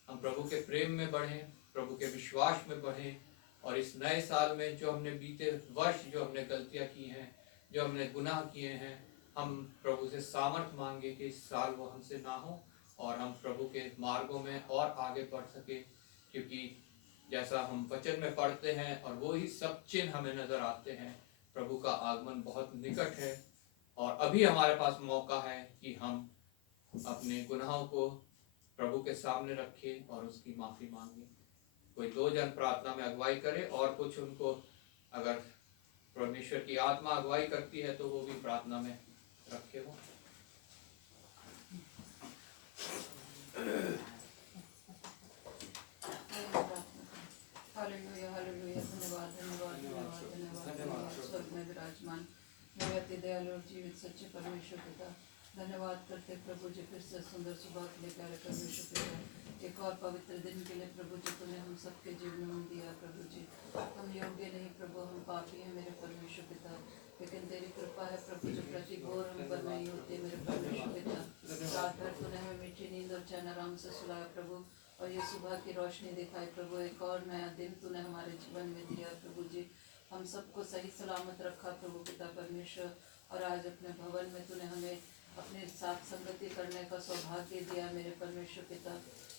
हम प्रभु के प्रेम में बढ़ें, प्रभु के विश्वास में बढ़ें, और इस नए साल में जो हमने बीते वर्ष जो हमने गलतियां की हैं, जो हमने गुनाह किए हैं, हम प्रभु से सामर्थ मांगे कि इस साल वो हमसे ना हो और हम प्रभु के मार्गों में और आगे बढ़ सके। क्योंकि जैसा हम वचन में पढ़ते हैं, और वो ही सब चिन्ह हमें नजर आते हैं। प्रभु का आगमन बहुत निकट है और अभी हमारे पास मौका है कि हम अपने गुनाहों को प्रभु के सामने रखें और उसकी माफी मांगे। कोई 2 जन प्रार्थना में अगुवाई करे और कुछ उनको अगर परमेश्वर की आत्मा अगुवाई करती है तो वो भी प्रार्थना में रखे हो। Hallelujah hallelujah. धन्यवाद धन्यवाद धन्यवाद धन्यवाद। स्वर्ग में विराजमान मेरे अति दयालु और जीवित सच्चे परमेश्वर पिता, धन्यवाद करते प्रभु जी फिर से सुंदर सुबह के लिए प्यारे परमेश्वर पिता, एक और पवित्र दिन के लिए प्रभु जी तूने हम सबके जीवन में दिया। प्रभु जी हम योग्य नहीं प्रभु, हम पापी हैं मेरे परमेश्वर पिता, लेकिन तेरी कृपा है प्रभु जो प्रति भोर हम पर नहीं होती मेरे परमेश्वर पिता। रात भर तूने हमें मीठी नींद और चैन आराम से सुलाया प्रभु, और ये सुबह की रोशनी दिखाई प्रभु। एक और नया दिन तूने हमारे जीवन में दिया प्रभु जी, हम सबको सही सलामत रखा प्रभु पिता परमेश्वर। और आज अपने भवन में तूने हमें अपने साथ संगति करने का सौभाग्य दिया मेरे परमेश्वर पिता।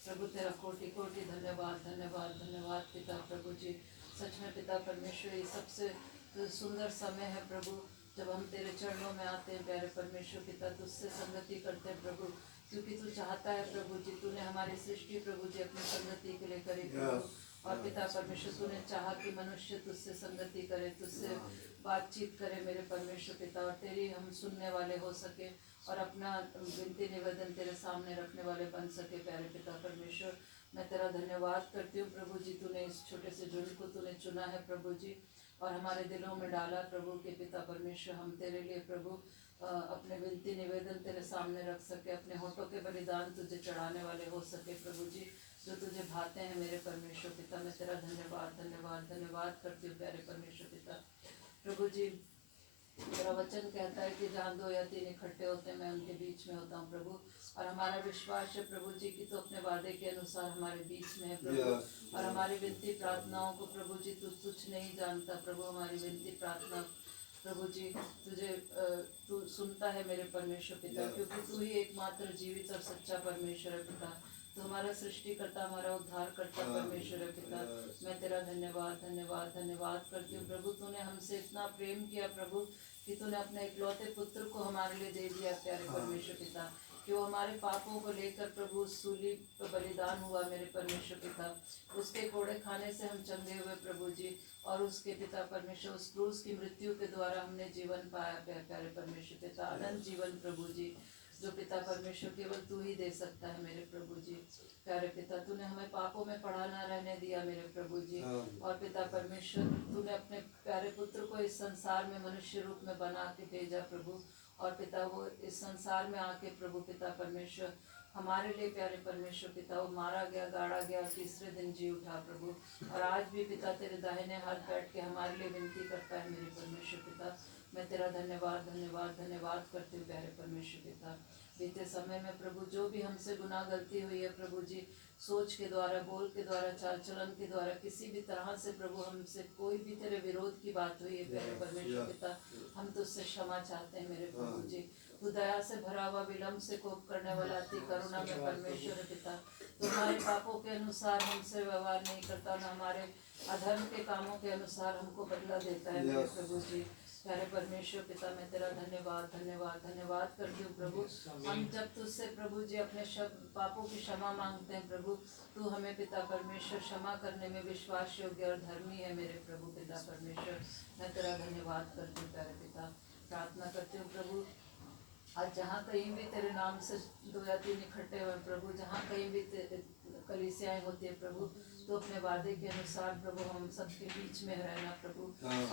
प्रभु तेरा कोटि कोटि धन्यवाद धन्यवाद धन्यवाद पिता प्रभु जी। सच में पिता परमेश्वर ये सबसे सुंदर समय है प्रभु, जब हम तेरे चरणों में आते हैं प्यारे परमेश्वर पिता, तुझसे संगति करते हैं प्रभु, क्योंकि तू चाहता है प्रभु जी, तूने हमारी सृष्टि प्रभु जी अपनी संगति के लिए करी प्रभु। और पिता परमेश्वर तूने चाहा कि मनुष्य तुझसे संगति करे, तुझसे बातचीत करे मेरे परमेश्वर पिता, और तेरी हम सुनने वाले हो सके और अपना विनती निवेदन तेरे सामने रखने वाले बन सके प्यारे पिता परमेश्वर। मैं तेरा धन्यवाद करती हूँ प्रभु जी, तूने इस छोटे से झुंड को तूने चुना है प्रभु जी और हमारे दिलों में डाला प्रभु के पिता परमेश्वर। हम तेरे लिए प्रभु अपने विनती निवेदन तेरे सामने रख सके, अपने होठों के बलिदान तुझे चढ़ाने वाले हो सके प्रभु जी, जो तुझे भाते हैं मेरे परमेश्वर पिता। मैं तेरा धन्यवाद धन्यवाद धन्यवाद करती हूँ प्यारे परमेश्वर पिता प्रभु जी। तेरा वचन कहता है कि जहाँ 2 या 3 इकट्ठे होते हैं मैं उनके बीच में होता हूँ प्रभु, और हमारा विश्वास है प्रभु जी कि तो अपने वादे के अनुसार हमारे बीच में है प्रभु। और हमारी विनती प्रार्थनाओं को प्रभु जी तू तुझ नहीं जानता प्रभु, हमारी विनती प्रार्थना प्रभु जी तुझे तू सुनता है मेरे परमेश्वर पिता, क्योंकि तू ही एकमात्र जीवित और सच्चा परमेश्वर है पिता। तो हमारा सृष्टिकर्ता हमारा उद्धार करता परमेश्वर है पिता। मैं तेरा धन्यवाद धन्यवाद धन्यवाद करती हूँ प्रभु, तूने हमसे इतना प्रेम किया प्रभु कि तूने अपने इकलौते पुत्र को हमारे लिए दे दिया प्यारे परमेश्वर पिता, कि वो हमारे पापों को लेकर प्रभु सूली पर बलिदान हुआ मेरे परमेश्वर पिता। उसके कोड़े खाने से हम चंगे हुए प्रभु जी, और उसके पिता परमेश्वर उस क्रूस की मृत्यु के द्वारा हमने जीवन पाया प्यारे परमेश्वर पिता, अनंत जीवन प्रभु जी, जो पिता परमेश्वर केवल तू ही दे सकता है मेरे प्रभु जी। प्यारे पिता तूने हमें पापों में पड़ा ना रहने दिया मेरे प्रभु जी, और पिता परमेश्वर तूने अपने प्यारे पुत्र को इस संसार में मनुष्य रूप में बना के भेजा प्रभु, और पिता वो इस संसार में आके प्रभु पिता परमेश्वर हमारे लिए प्यारे परमेश्वर पिता वो मारा गया, गाड़ा गया, तीसरे दिन जी उठा प्रभु, और आज भी पिता तेरे दाहिने हाथ बैठ के हमारे लिए विनती करता है मेरे परमेश्वर पिता। मैं तेरा धन्यवाद धन्यवाद धन्यवाद करती हूँ प्यारे परमेश्वर पिता। बीते समय में प्रभु जो भी हमसे गुनाह गलती हुई है प्रभु जी, सोच के द्वारा, बोल के द्वारा, चाल चलन के द्वारा, किसी भी तरह से प्रभु हमसे कोई भी तेरे विरोध की बात हुई है प्यारे परमेश्वर पिता, हम तुझसे क्षमा चाहते हैं मेरे प्रभु जी। तू दया से भरा हुआ, विलम्ब से कोप करने वाला, अति करुणा में परमेश्वर पिता, तो हमारे पापों के अनुसार हमसे व्यवहार नहीं करता, न हमारे अधर्म के कामों के अनुसार हमको बदला देता है मेरे प्रभु जी। प्यारे परमेश्वर पिता मैं तेरा धन्यवाद धन्यवाद धन्यवाद करती हूँ प्रभु। हम जब तुझसे प्रभु जी अपने पापों की क्षमा मांगते हैं प्रभु, तू हमें पिता परमेश्वर क्षमा करने में विश्वास योग्य और धर्मी है मेरे प्रभु पिता परमेश्वर। मैं तेरा धन्यवाद करती हूँ प्यारे पिता। प्रार्थना करती हूँ प्रभु, आज जहाँ कहीं भी तेरे नाम से 2 या 3 इकट्ठे हुए प्रभु, जहाँ कहीं भी कलीसियाएं होती है प्रभु, तो अपने वादे के अनुसार प्रभु हम सबके बीच में रहना प्रभु।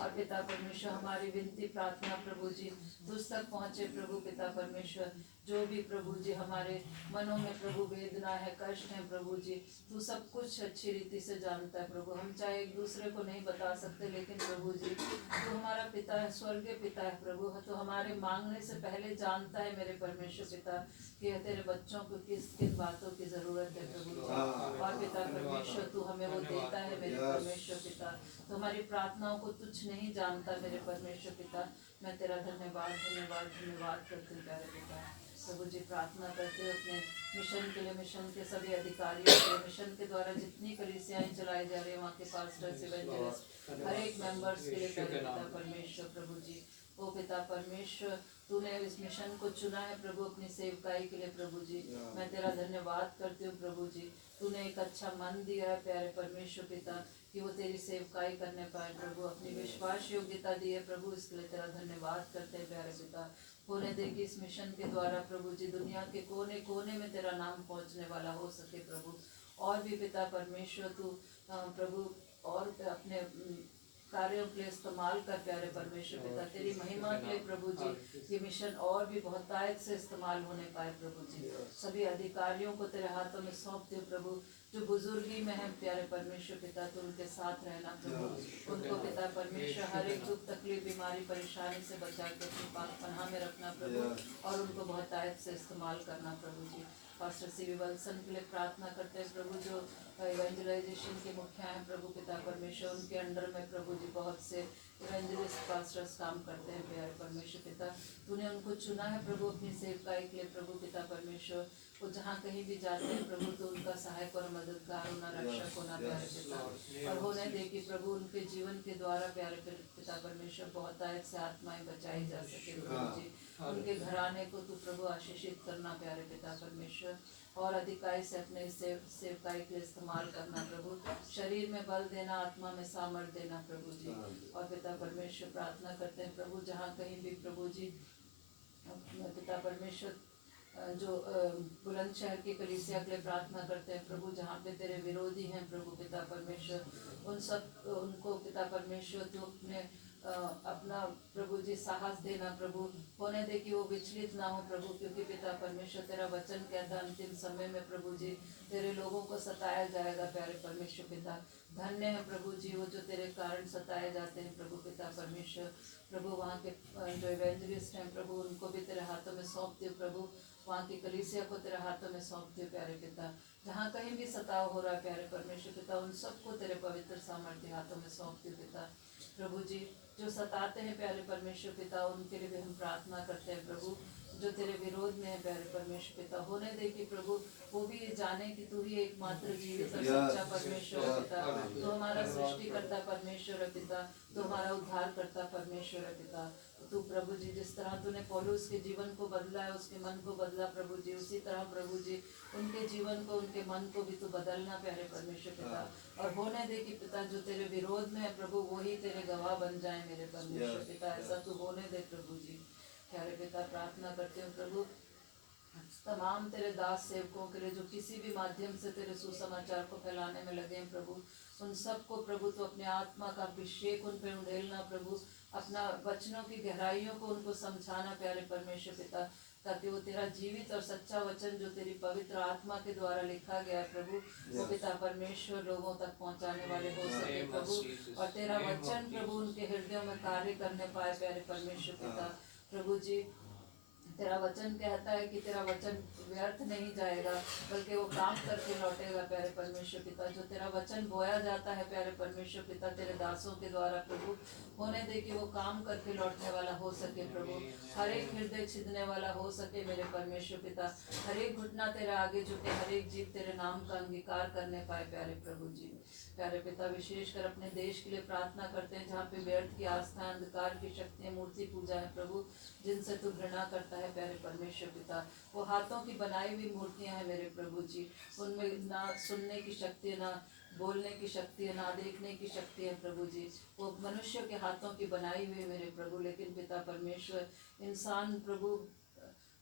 और पिता परमेश्वर हमारी विनती प्रार्थना प्रभु जी तुझ तक पहुँचे प्रभु पिता परमेश्वर। जो भी प्रभु जी हमारे मनों में प्रभु वेदना है, कष्ट है प्रभु जी, तू सब कुछ अच्छी रीति से जानता है प्रभु। हम चाहे एक दूसरे को नहीं बता सकते, लेकिन प्रभु जी तू हमारा पिता है, स्वर्गीय पिता है प्रभु, तो हमारे मांगने से पहले जानता है मेरे परमेश्वर पिता कि तेरे बच्चों को किस किन बातों की जरूरत है प्रभु जी। और पिता परमेश्वर तू हमें वो देता है मेरे परमेश्वर पिता, तो हमारी प्रार्थनाओं को तुच्छ नहीं जानता मेरे परमेश्वर पिता। मैं तेरा धन्यवाद धन्यवाद धन्यवाद करती हूँ प्यारे पिता। प्रभु जी प्रार्थना करते हुए अपने मिशन के लिए, मिशन के सभी अधिकारियों के लिए, मिशन के द्वारा जितनी कलीसियाएं चलाई जा रही है वहाँ के पास्टर्स, इवेंजलिस्ट, हर एक मेंबर्स के लिए प्यारे पिता परमेश्वर प्रभु जी, ओ पिता परमेश्वर तूने इस मिशन को चुना है प्रभु अपनी सेवकाई के लिए प्रभु जी। मैं तेरा धन्यवाद करती हूँ प्रभु जी, तूने एक अच्छा मन दिया है प्यारे परमेश्वर पिता कि वो तेरी सेवकाई करने पाए प्रभु, अपनी विश्वास योग्यता दी है प्रभु, इसके लिए तेरा धन्यवाद करते हैं प्यारे पिता। होने दे कि इस मिशन के द्वारा प्रभु जी दुनिया के कोने कोने में तेरा नाम पहुँचने वाला हो सके प्रभु। और भी पिता परमेश्वर तू प्रभु और अपने कार्यों के लिए इस्तेमाल कर प्यारे परमेश्वर पिता, तेरी महिमा के लिए प्रभु जी ये मिशन और भी बहुतायत से इस्तेमाल होने पाए प्रभु जी। सभी अधिकारियों को तेरे हाथों में सौंपते हो प्रभु, जो बुजुर्गी में है प्यारे परमेश्वर पिता तो उनके साथ रहना प्रभु, उनको पिता परमेश्वर हर एक दुख तकलीफ बीमारी परेशानी से बचा के अपनी पाक पनाह में रखना प्रभु, और उनको बहुतायत से इस्तेमाल करना प्रभु जी। पास्टर सी विल्सन के लिए प्रार्थना करते हैं प्रभु, जो इवेंजलाइजेशन के मुखिया हैं प्रभु पिता परमेश्वर, उनके अंडर में प्रभु जी बहुत से इवेंजलिस्ट पास्टर्स काम करते हैं प्यारे परमेश्वर पिता, तूने उनको चुना है प्रभु अपनी सेवकाई के लिए प्रभु पिता परमेश्वर। वो जहाँ कहीं भी जाते हैं प्रभु तो उनका सहायक और मददगार होना, रक्षक होना प्यारे पिता, और होने दे कि प्रभु उनके जीवन के द्वारा प्यारे पिता परमेश्वर बहुतायत से आत्माएं बचाई जा सके प्रभु जी। उनके घराने को तू प्रभु आशीषित करना प्यारे पिता परमेश्वर, और अधिकाई से अपने सेवकाई के लिए इस्तेमाल करना प्रभु, शरीर में बल देना, आत्मा में सामर्थ्य देना प्रभु जी। और पिता परमेश्वर प्रार्थना करते हैं प्रभु, जहाँ कहीं भी प्रभु जी पिता परमेश्वर जो बुलंदशहर की कलीसिया के लिए प्रार्थना करते हैं प्रभु, जहाँ पे तेरे विरोधी हैं प्रभु पिता परमेश्वर, उन सब उनको पिता परमेश्वर तू अपने अपना प्रभु जी साहस देना प्रभु, होने दे कि वो विचलित ना हो प्रभु, क्योंकि पिता परमेश्वर तेरा वचन कहता है अंतिम समय में प्रभु जी तेरे लोगों को सताया जाएगा प्यारे परमेश्वर पिता। धन्य है प्रभु जी वो जो तेरे कारण सताए जाते हैं प्रभु पिता परमेश्वर। प्रभु वहाँ के जो इवेंजलिस्ट हैं प्रभु उनको भी तेरे हाथों में सौंपते हो प्रभु, वहाँ की कलीसिया को तेरे हाथों में सौंपते हो प्यारे पिता। जहाँ कहीं भी सताव हो रहा है प्यारे परमेश्वर पिता, उन सबको तेरे पवित्र सामर्थ्य हाथों में सौंपते हो पिता। प्रभु जी जो सताते हैं प्यारे परमेश्वर पिता, उनके लिए भी हम प्रार्थना करते हैं प्रभु, जो तेरे विरोध में है प्यारे परमेश्वर पिता, होने दे कि प्रभु वो भी ये जाने कि तू ही एकमात्र जीवित और सच्चा परमेश्वर है पिता, तो हमारा सृष्टिकर्ता परमेश्वर है पिता, तो हमारा उद्धार करता परमेश्वर है पिता। तू प्रभु जी जिस तरह तूने पौलुस के जीवन को बदला है, उसके मन को बदला प्रभु जी, उसी तरह प्रभु जी उनके जीवन को उनके मन को भी तू बदलना प्यारे परमेश्वर पिता। और होने दे कि पिता जो तेरे विरोध में है प्रभु वही तेरे गवाह बन जाए मेरे परमेश्वर पिता, ऐसा तू होने दे प्रभु जी। प्यारे पिता प्रार्थना करते हो प्रभु तमाम तेरे दास सेवकों के लिए जो किसी भी माध्यम से तेरे सुसमाचार को फैलाने में लगे हैं प्रभु, उन सबको प्रभु तो अपने आत्मा का अभिषेक उन पे उंडेलना प्रभु, अपना वचनों की गहराइयों को उनको समझाना प्यारे परमेश्वर पिता, ताकि वो तेरा जीवित और सच्चा वचन जो तेरी पवित्र आत्मा के द्वारा लिखा गया है प्रभु, वो पिता परमेश्वर लोगों तक पहुंचाने वाले हो सके प्रभु, और तेरा वचन प्रभु उनके हृदयों में कार्य करने पाए प्यारे परमेश्वर पिता। प्रभु जी तेरा वचन कहता है कि तेरा वचन व्यर्थ नहीं जाएगा बल्कि वो काम करके लौटेगा प्यारे परमेश्वर पिता। जो तेरा वचन बोया जाता है प्यारे परमेश्वर पिता तेरे दासों के द्वारा प्रभु, होने दे कि वो काम करके लौटने वाला हो सके प्रभु, हर एक हृदय छिदने वाला हो सके मेरे परमेश्वर पिता, हर एक घुटना तेरे आगे झुके, हर एक जीव तेरे नाम का अंगीकार करने पाए प्यारे प्रभु जी। प्यारे पिता विशेषकर अपने देश के लिए प्रार्थना करते हैं जहाँ पे व्यर्थ की आस्था, अंधकार की शक्तियाँ, मूर्ति पूजा है प्रभु, जिनसे तू घृणा करता है प्यारे परमेश्वर पिता। वो हाथों की बनाई हुई मूर्तियाँ हैं मेरे प्रभु जी, उनमें ना सुनने की शक्ति है, ना बोलने की शक्ति है, ना देखने की शक्ति है प्रभु जी, वो मनुष्य के हाथों की बनाई हुई मेरे प्रभु। लेकिन पिता परमेश्वर इंसान प्रभु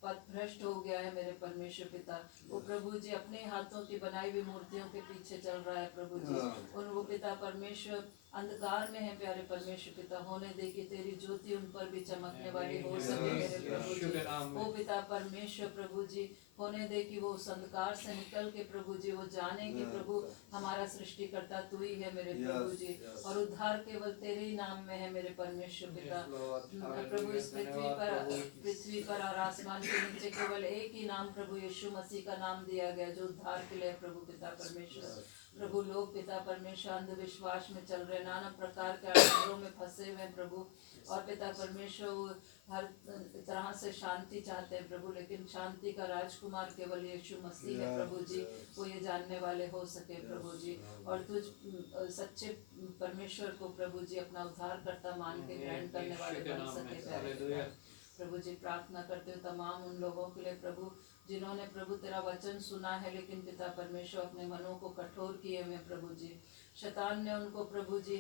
पथ भ्रष्ट हो गया है मेरे परमेश्वर पिता, वो प्रभु जी अपने हाथों की बनाई हुई मूर्तियों के पीछे चल रहा है प्रभु जी, उन वो पिता परमेश्वर अंधकार में है प्यारे परमेश्वर पिता, होने दे कि तेरी ज्योति उन पर भी चमकने वाली हो सके मेरे प्रभु जी। वो पिता परमेश्वर प्रभु जी होने दे कि वो उस अंधकार से निकल के प्रभु जी वो जाने कि प्रभु हमारा सृष्टिकर्ता तू ही है मेरे प्रभु जी, और उद्धार केवल तेरे ही नाम में है मेरे परमेश्वर पिता। प्रभु इस पृथ्वी पर और आसमान के नीचे केवल एक ही नाम प्रभु यीशु मसीह का नाम दिया गया जो उद्धार के लिए प्रभु पिता परमेश्वर, प्रभु लोग पिता परमेश्वर अंधविश्वास में चल रहे, नाना प्रकार के आडंबरों में फंसे हुए हैं प्रभु। और पिता परमेश्वर वो हर तरह से शांति चाहते हैं प्रभु, लेकिन शांति का राजकुमार केवल यीशु मसीह है प्रभु जी। वो ये जानने वाले हो सके प्रभु जी, और तुझ सच्चे परमेश्वर को प्रभु जी अपना उद्धारकर्ता मान के ग्रहण करने वाले बन सके प्यारे पिता। प्रभु जी प्रार्थना करते हो तमाम उन लोगों के लिए प्रभु जिन्होंने प्रभु तेरा वचन सुना है, लेकिन पिता परमेश्वर अपने मनों को कठोर किए हुए प्रभु जी। शैतान ने उनको प्रभु जी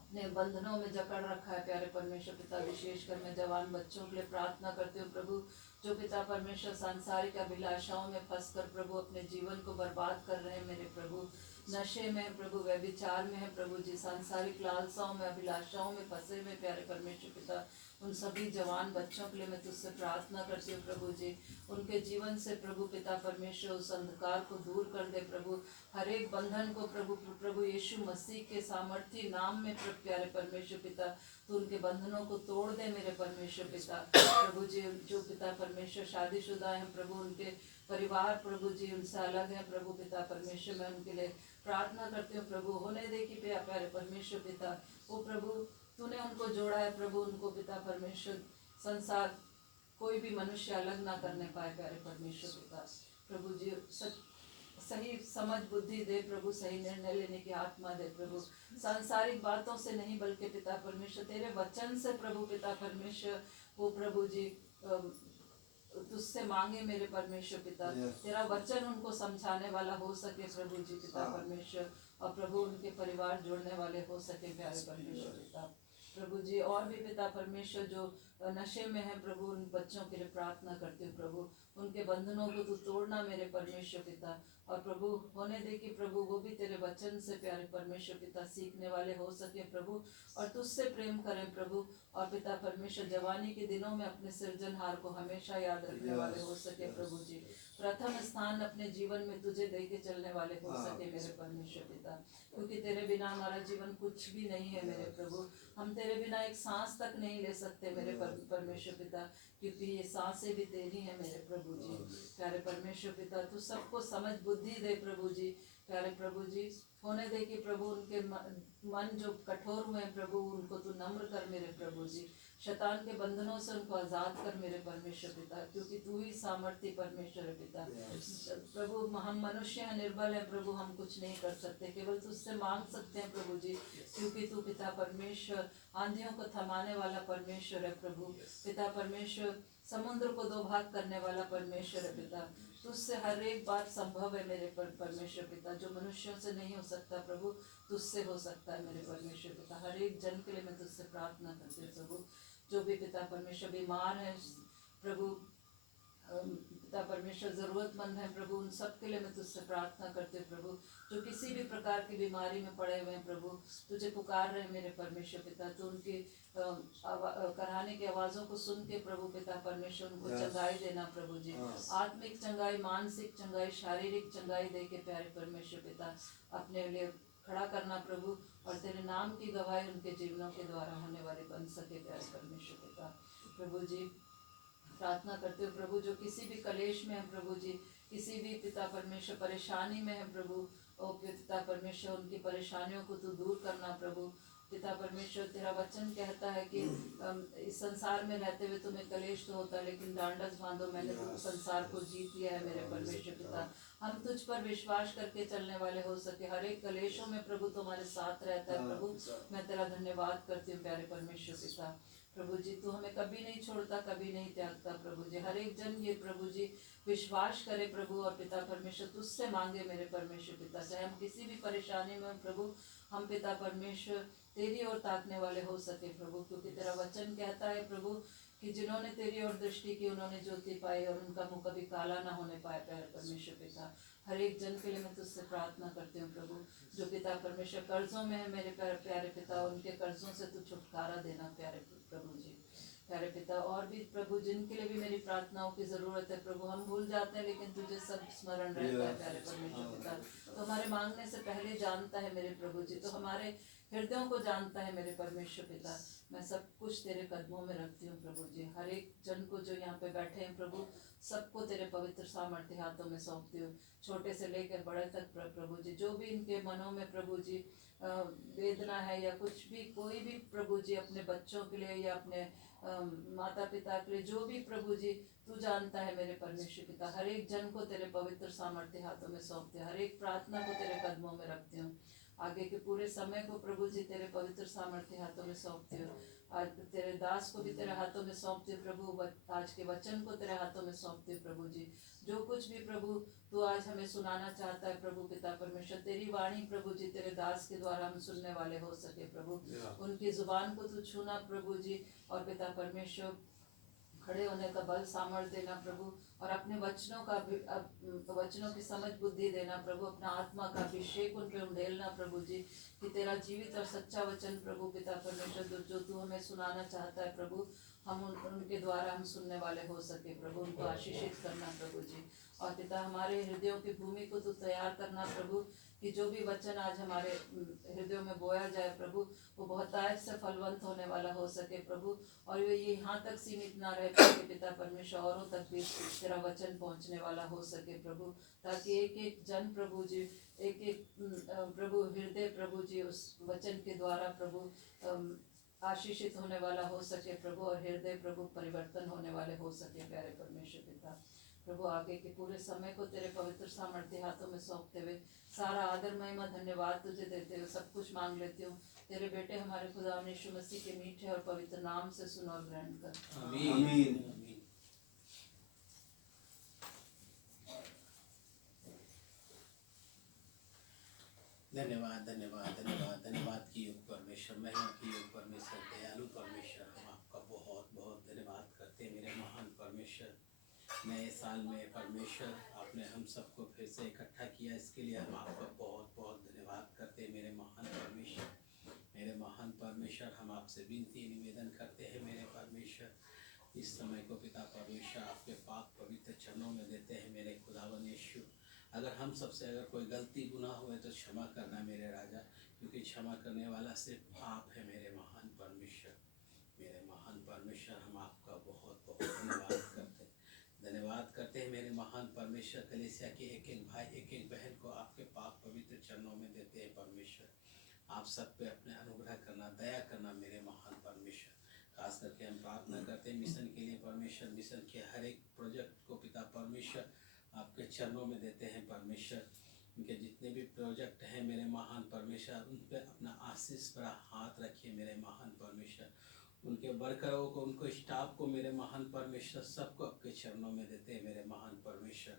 अपने बंधनों में जकड़ रखा है प्यारे परमेश्वर पिता। विशेषकर मैं जवान बच्चों के लिए प्रार्थना करती हूँ प्रभु, जो पिता परमेश्वर सांसारिक अभिलाषाओं में फंसकर प्रभु अपने जीवन को बर्बाद कर रहे हैं मेरे प्रभु। नशे में प्रभु, व्यभिचार में है प्रभु जी, सांसारिक लालसाओं में, अभिलाषाओं में फंसे हुए प्यारे परमेश्वर पिता। उन सभी जवान बच्चों के लिए मैं तुझसे प्रार्थना करती हूँ प्रभु जी। उनके जीवन से प्रभु पिता परमेश्वर उस अंधकार को दूर कर दे प्रभु। हर एक बंधन को प्रभु यीशु मसीह के सामर्थी नाम में प्यारे परमेश्वर पिता तो उनके बंधनों को तोड़ दे मेरे परमेश्वर पिता। प्रभु जी जो पिता परमेश्वर शादीशुदा हैं प्रभु, उनके परिवार प्रभु जी उनसे अलग है प्रभु पिता परमेश्वर। मैं उनके लिए प्रार्थना करती हूँ प्रभु, होने दे कि प्यारे परमेश्वर पिता वो प्रभु तूने उनको जोड़ा है प्रभु, उनको पिता परमेश्वर संसार कोई भी मनुष्य अलग ना करने पाए प्यारे परमेश्वर पिता। प्रभु जी सही समझ बुद्धि दे प्रभु, सही निर्णय लेने की आत्मा दे प्रभु, सांसारिक बातों से नहीं बल्कि पिता परमेश्वर तेरे वचन से प्रभु पिता परमेश्वर वो प्रभु जी तुझसे मांगे मेरे परमेश्वर पिता। तेरा वचन उनको समझाने वाला हो सके प्रभु जी पिता परमेश्वर, और प्रभु उनके परिवार जोड़ने वाले हो सके प्यारे परमेश्वर पिता। प्रभु जी और भी पिता परमेश्वर जो नशे में है प्रभु, उन बच्चों के लिए प्रार्थना करते हो प्रभु, उनके बंधनों को तू तोड़ना मेरे परमेश्वर पिता। और प्रभु होने दे कि प्रभु वो भी तेरे वचन से प्यारे परमेश्वर पिता सीखने वाले हो सके प्रभु, और तुझसे प्रेम करें प्रभु। और पिता परमेश्वर जवानी के दिनों में अपने सृजनहार को हमेशा याद रखने वाले हो सके प्रभु जी। प्रथम स्थान अपने जीवन में तुझे दे के चलने वाले हो सके मेरे परमेश्वर पिता, क्योंकि तेरे बिना हमारा जीवन कुछ भी नहीं है मेरे प्रभु। हम तेरे बिना एक सांस तक नहीं ले सकते मेरे परमेश्वर पिता, क्योंकि ये सांसें भी तेरी हैं मेरे प्रभु जी। प्यारे परमेश्वर पिता तू सबको समझ बुद्धि दे प्रभु जी। प्यारे प्रभु जी होने दे कि प्रभु उनके मन जो कठोर हुए हैं प्रभु, उनको तू नम्र कर मेरे प्रभु जी। शैतान के बंधनों से उनको आजाद कर मेरे परमेश्वर पिता, क्योंकि तू ही सामर्थ्य परमेश्वर है पिता। प्रभु हम मनुष्य हैं, निर्बल हैं प्रभु, हम कुछ नहीं कर सकते, केवल तुझसे मांग सकते हैं प्रभु जी, क्योंकि तू पिता परमेश्वर आंधियों को थमाने वाला परमेश्वर है प्रभु। पिता परमेश्वर समुद्र को दो भाग करने वाला परमेश्वर है पिता। तुझसे हर एक बात संभव है मेरे परमेश्वर पिता, जो मनुष्यों से नहीं हो सकता प्रभु तुझसे हो सकता है मेरे परमेश्वर पिता। हर एक जन के लिए मैं तुझसे प्रार्थना करती हूँ प्रभु, जो भी पिता परमेश्वर बीमार है प्रभु, पिता परमेश्वर जरूरतमंद है प्रभु, उन सब के लिए मैं तुझसे प्रार्थना करती हूँ प्रभु, जो किसी भी प्रकार की बीमारी में पड़े हुए हैं प्रभु, तुझे पुकार रहे मेरे परमेश्वर पिता। तो उनकी कराने की आवाज़ों को सुन के प्रभु पिता परमेश्वर उनको चंगाई देना प्रभु जी। आत्मिक चंगाई, मानसिक चंगाई, शारीरिक चंगाई दे के प्यारे परमेश्वर पिता अपने लिए खड़ा करना प्रभु, और तेरे नाम की गवाही उनके जीवनों के द्वारा होने वाली बन सके प्यारे परमेश्वर पिता। प्रभु जी प्रार्थना करते हो प्रभु, जो किसी भी कलेश में है प्रभु जी, किसी भी पिता परमेश्वर परेशानी में है प्रभु, ओ पिता परमेश्वर उनकी परेशानियों को तू दूर करना प्रभु। पिता परमेश्वर तेरा वचन कहता है कि इस संसार में रहते हुए तुम्हें कलेश तो होता है, लेकिन डांडस बांधो, मैंने संसार को जीत लिया है मेरे परमेश्वर पिता। हम तुझ पर विश्वास करके चलने वाले हो सके, हर एक कलेशों में प्रभु तुम्हारे साथ रहता है प्रभु। मैं तेरा धन्यवाद करती हूँ प्यारे परमेश्वर पिता। प्रभु जी तू हमें कभी नहीं छोड़ता, कभी नहीं त्यागता प्रभु जी। हर एक जन ये प्रभु जी विश्वास करे प्रभु, और पिता परमेश्वर तुझसे मांगे मेरे परमेश्वर पिता, चाहे हम किसी भी परेशानी में प्रभु, हम पिता परमेश्वर तेरी ओर ताकने वाले हो सके प्रभु, क्योंकि तेरा वचन कहता है प्रभु कि जिन्होंने तेरी ओर दृष्टि की उन्होंने ज्योति पाई, और उनका मुख कभी काला ना होने पाए प्यारे परमेश्वर पिता। हर एक जन के लिए मैं तुझसे प्रार्थना करती हूँ प्रभु, जो पिता परमेश्वर कर्जों में है मेरे प्यारे पिता, उनके कर्जों से तू छुटकारा देना प्यारे प्रभु जी। प्यारे पिता और भी प्रभु जिनके लिए भी मेरी प्रार्थनाओं की जरूरत है प्रभु, हम भूल जाते हैं लेकिन तुझे सब स्मरण रहता है प्यारे परमेश्वर पिता। तो हमारे मांगने से पहले जानता है मेरे प्रभु जी, तो हमारे हृदयों को जानता है मेरे परमेश्वर पिता। मैं सब कुछ तेरे कदमों में रखती हूँ प्रभु जी। हर एक जन को जो यहाँ पे बैठे हैं प्रभु, सबको तेरे पवित्र सामर्थ्य हाथों में सौंपती हूँ, छोटे से लेकर बड़े तक प्रभु जी। जो भी इनके मनों में प्रभु जी वेदना है या कुछ भी, कोई भी प्रभु जी अपने बच्चों के लिए या अपने माता पिता के लिए, जो भी प्रभु जी तू जानता है मेरे परमेश्वर पिता। हर एक जन को तेरे पवित्र सामर्थ्य हाथों में सौंपती हूँ, हर एक प्रार्थना को तेरे कदमों में रखती हूँ। आगे के पूरे समय को प्रभु जी तेरे पवित्र सामर्थ्य हाथों में सौंपती हूँ। आज तेरे दास को भी तेरे हाथों में सौंपती हूँ प्रभु। आज के वचन को तेरे हाथों में सौंपती हूँ प्रभु जी। जो कुछ भी प्रभु तू आज हमें सुनाना चाहता है प्रभु पिता परमेश्वर, तेरी वाणी प्रभु जी तेरे दास के द्वारा हम सुनने वाले हो सके प्रभु। उनकी जुबान को तू छूना प्रभु जी, और पिता परमेश्वर खड़े होने का बल सामर्थ्य देना प्रभु, और अपने वचनों का वचनों की समझ बुद्धि देना प्रभु। अपना आत्मा का अभिषेक उन पे उंडेलना प्रभु जी, कि तेरा जीवित और सच्चा वचन प्रभु पिता परमेश्वर जो तू हमें सुनाना चाहता है प्रभु, हम उनके द्वारा हम सुनने वाले हो सके प्रभु। उनको आशीषित करना प्रभु जी। और पिता हमारे हृदयों की भूमि को तू तैयार करना प्रभु, कि जो भी वचन आज हमारे हृदयों में बोया जाए प्रभु, वो बहुतायत से फलवंत होने वाला हो सके प्रभु। और ये यहाँ तक सीमित ना रहे प्रभु पिता परमेश्वर, औरों तक भी तेरा वचन पहुँचने वाला हो सके प्रभु, ताकि एक एक जन प्रभु जी, एक एक प्रभु हृदय प्रभु जी उस वचन के द्वारा प्रभु आशीषित होने वाला हो सके प्रभु, और हृदय प्रभु परिवर्तन होने वाले हो सके प्यारे परमेश्वर पिता। प्रभु आगे के पूरे समय को तेरे पवित्र सामर्थ्य हाथों में सौंपते हुए सारा आदर महिमा धन्यवाद तुझे देते हुए सब कुछ मांग लेती हूँ तेरे बेटे हमारे खुदा यीशु मसीह के मीठे और पवित्र नाम से सुन और ग्रहण कर। आमीन। धन्यवाद धन्यवाद धन्यवाद धन्यवाद की युग परमेश्वर, महिमा की युग परमेश्वर, दयालु परमेश्वर, हम आपका बहुत बहुत धन्यवाद करते हैं मेरे महान परमेश्वर। नए साल में परमेश्वर आपने हम सबको फिर से इकट्ठा किया, इसके लिए हम आपका बहुत बहुत धन्यवाद करते हैं मेरे महान परमेश्वर। मेरे महान परमेश्वर, हम आपसे विनती निवेदन करते हैं मेरे परमेश्वर, इस समय को पिता परमेश्वर आपके पाक पवित्र चरणों में देते हैं मेरे खुदावन यीशु। अगर हम सबसे अगर कोई गलती गुनाह हुए तो क्षमा करना मेरे राजा, क्योंकि क्षमा करने वाला सिर्फ आप है मेरे महान परमेश्वर। मेरे महान परमेश्वर, हम आपका बहुत बहुत धन्यवाद करते हैं मेरे महान परमेश्वर। कलीसिया के एक एक भाई एक एक बहन को आपके पाक पवित्र चरणों में देते हैं परमेश्वर। आप सब पे अपने अनुग्रह करना, दया करना मेरे महान परमेश्वर। खास करके हम प्रार्थना करते हैं मिशन के लिए परमेश्वर, मिशन के हर एक प्रोजेक्ट को पिता परमेश्वर आपके चरणों में देते हैं परमेश्वर। उनके जितने भी प्रोजेक्ट हैं मेरे महान परमेश्वर, उन पर अपना आशीष भरा हाथ रखिए मेरे महान परमेश्वर। उनके वर्करों को, उनको स्टाफ को मेरे महान परमेश्वर सबको आपके चरणों में देते हैं मेरे महान परमेश्वर।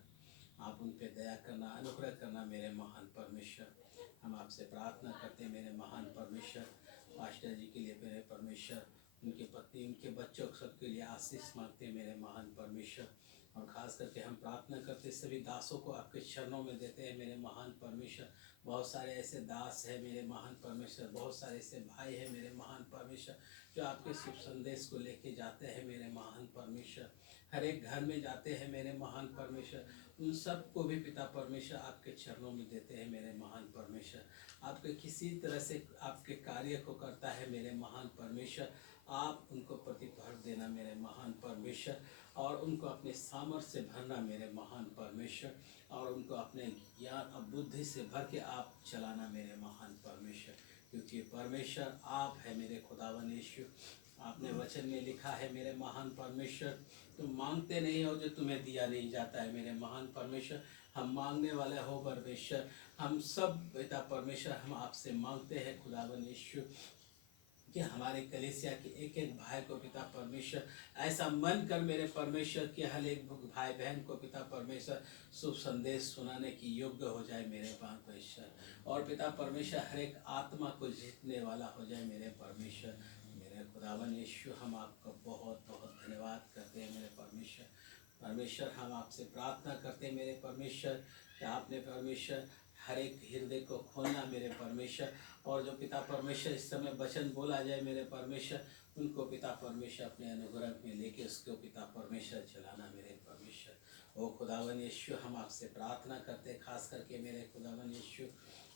आप उन पे दया करना, अनुग्रह करना मेरे महान परमेश्वर। हम आपसे प्रार्थना करते हैं मेरे महान परमेश्वर, मास्टर जी के लिए मेरे परमेश्वर, उनके पत्नी, उनके बच्चों सबके लिए आशीष मांगते हैं मेरे महान परमेश्वर। और ख़ास करके हम प्रार्थना करते सभी दासों को आपके चरणों में देते हैं मेरे महान परमेश्वर। बहुत सारे ऐसे दास हैं मेरे महान परमेश्वर, बहुत सारे ऐसे भाई हैं मेरे महान परमेश्वर, जो आपके शुभ संदेश को लेके जाते हैं मेरे महान परमेश्वर। हर एक घर में जाते हैं मेरे महान परमेश्वर। उन सब को भी पिता परमेश्वर आपके चरणों में देते हैं मेरे महान परमेश्वर। आपके किसी तरह से आपके कार्य को करता है मेरे महान परमेश्वर, आप उनको प्रतिफल देना मेरे महान परमेश्वर, और उनको अपने सामर्थ्य से भरना मेरे महान परमेश्वर, और उनको अपने ज्ञान और बुद्धि से भर के आप चलाना मेरे महान परमेश्वर। क्योंकि परमेश्वर आप है मेरे खुदावन यीशु। आपने वचन में लिखा है मेरे महान परमेश्वर, तुम मांगते नहीं हो जो तुम्हें दिया नहीं जाता है मेरे महान परमेश्वर। हम मांगने वाले हो परमेश्वर, हम सब पिता परमेश्वर हम आपसे मांगते हैं खुदावन यीशु, कि हमारे कलीसिया के एक एक भाई को पिता परमेश्वर ऐसा मन कर मेरे परमेश्वर कि हर एक भाई बहन को पिता परमेश्वर शुभ संदेश सुनाने की योग्य हो जाए मेरे परमेश्वर, और पिता परमेश्वर हर एक आत्मा को जीतने वाला हो जाए मेरे परमेश्वर। मेरे खुदावन यीशु, हम आपका बहुत बहुत धन्यवाद करते हैं मेरे परमेश्वर। परमेश्वर, हम आपसे प्रार्थना करते हैं मेरे परमेश्वर कि आपने परमेश्वर हर एक हृदय को खोलना मेरे परमेश्वर, और जो पिता परमेश्वर इस समय वचन बोला जाए मेरे परमेश्वर, उनको पिता परमेश्वर अपने अनुग्रह में लेके उसको पिता परमेश्वर चलाना मेरे परमेश्वर। ओ खुदावन यीशु, हम आपसे प्रार्थना करते हैं, खास करके मेरे खुदावन यीशु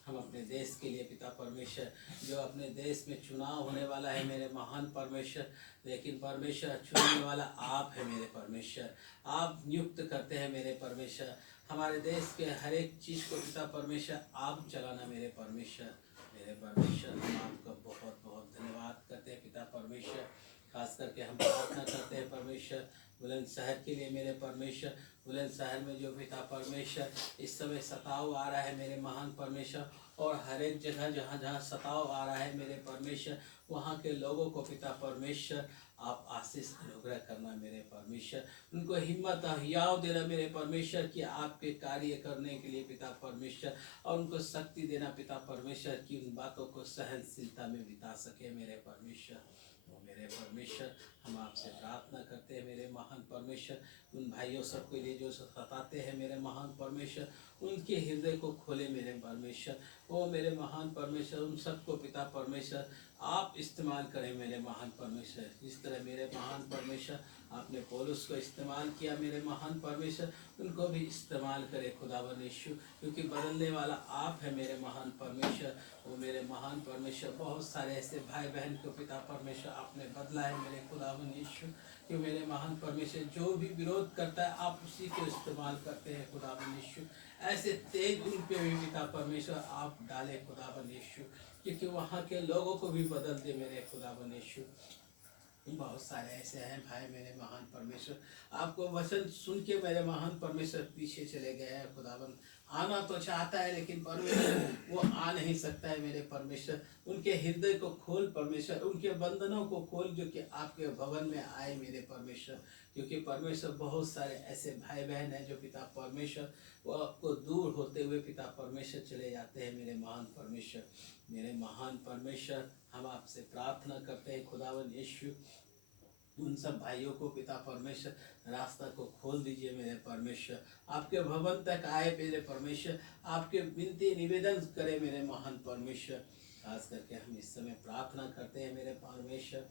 हम अपने देश के लिए पिता परमेश्वर, जो अपने देश में चुनाव होने वाला है मेरे महान परमेश्वर, लेकिन परमेश्वर चुनने वाला आप है मेरे परमेश्वर, आप नियुक्त करते हैं मेरे परमेश्वर। हमारे देश के हर एक चीज़ को पिता परमेश्वर आप चलाना मेरे परमेश्वर। मेरे परमेश्वर, हम आपका बहुत बहुत धन्यवाद करते हैं पिता परमेश्वर। खास करके हम प्रार्थना करते हैं परमेश्वर बुलंदशहर के लिए मेरे परमेश्वर। बुलंदशहर में जो पिता परमेश्वर इस समय सताव आ रहा है मेरे महान परमेश्वर, और हर एक जगह जहाँ जहाँ सताव आ रहा है मेरे परमेश्वर, वहाँ के लोगों को पिता परमेश्वर आप आशीष अनुग्रह करना मेरे परमेश्वर। उनको हिम्मत हियाव देना मेरे परमेश्वर कि आपके कार्य करने के लिए पिता परमेश्वर, और उनको शक्ति देना पिता परमेश्वर कि उन बातों को सहनशीलता में बिता सके मेरे परमेश्वर। वो मेरे परमेश्वर, हम आपसे प्रार्थना करते हैं मेरे महान परमेश्वर, उन भाइयों सबके लिए जो सताते हैं मेरे महान परमेश्वर, उनके हृदय को खोले मेरे परमेश्वर। ओ मेरे महान परमेश्वर, उन सबको पिता परमेश्वर आप इस्तेमाल करें मेरे महान परमेश्वर। जिस तरह मेरे महान परमेश्वर आपने पौलुस को इस्तेमाल किया मेरे महान परमेश्वर, उनको भी इस्तेमाल करें खुदावन यीशु, क्योंकि बदलने वाला आप है मेरे महान परमेश्वर। वो मेरे महान परमेश्वर, बहुत सारे ऐसे भाई बहन को पिता परमेश्वर आपने बदला है मेरे खुदावन यीशु, कि मेरे महान परमेश्वर जो भी विरोध करता है आप उसी को इस्तेमाल करते हैं खुदावन यीशु। ऐसे तेज उन पे भी पिता परमेश्वर आप डाले खुदावन यीशु, क्योंकि वहाँ के लोगों को भी बदल दे मेरे खुदावन यीशु। बहुत सारे ऐसे हैं भाई मेरे महान परमेश्वर, आपको वचन सुन के मेरे महान परमेश्वर पीछे चले गए हैं खुदावन। आना तो चाहता है लेकिन परमेश्वर वो आ नहीं सकता है मेरे परमेश्वर। उनके हृदय को खोल परमेश्वर, उनके बंधनों को खोल जो कि आपके भवन में आए मेरे परमेश्वर। क्योंकि परमेश्वर बहुत सारे ऐसे भाई बहन हैं जो पिता परमेश्वर वो आपको दूर होते हुए पिता परमेश्वर चले जाते हैं मेरे महान परमेश्वर। मेरे महान परमेश्वर, हम आपसे प्रार्थना करते हैं खुदावन यीशु, उन सब भाइयों को पिता परमेश्वर रास्ता को खोल दीजिए मेरे परमेश्वर। आपके भवन तक आए मेरे परमेश्वर, आपके विनती निवेदन करें मेरे महान परमेश्वर। खास करके हम इस समय प्रार्थना करते हैं मेरे परमेश्वर,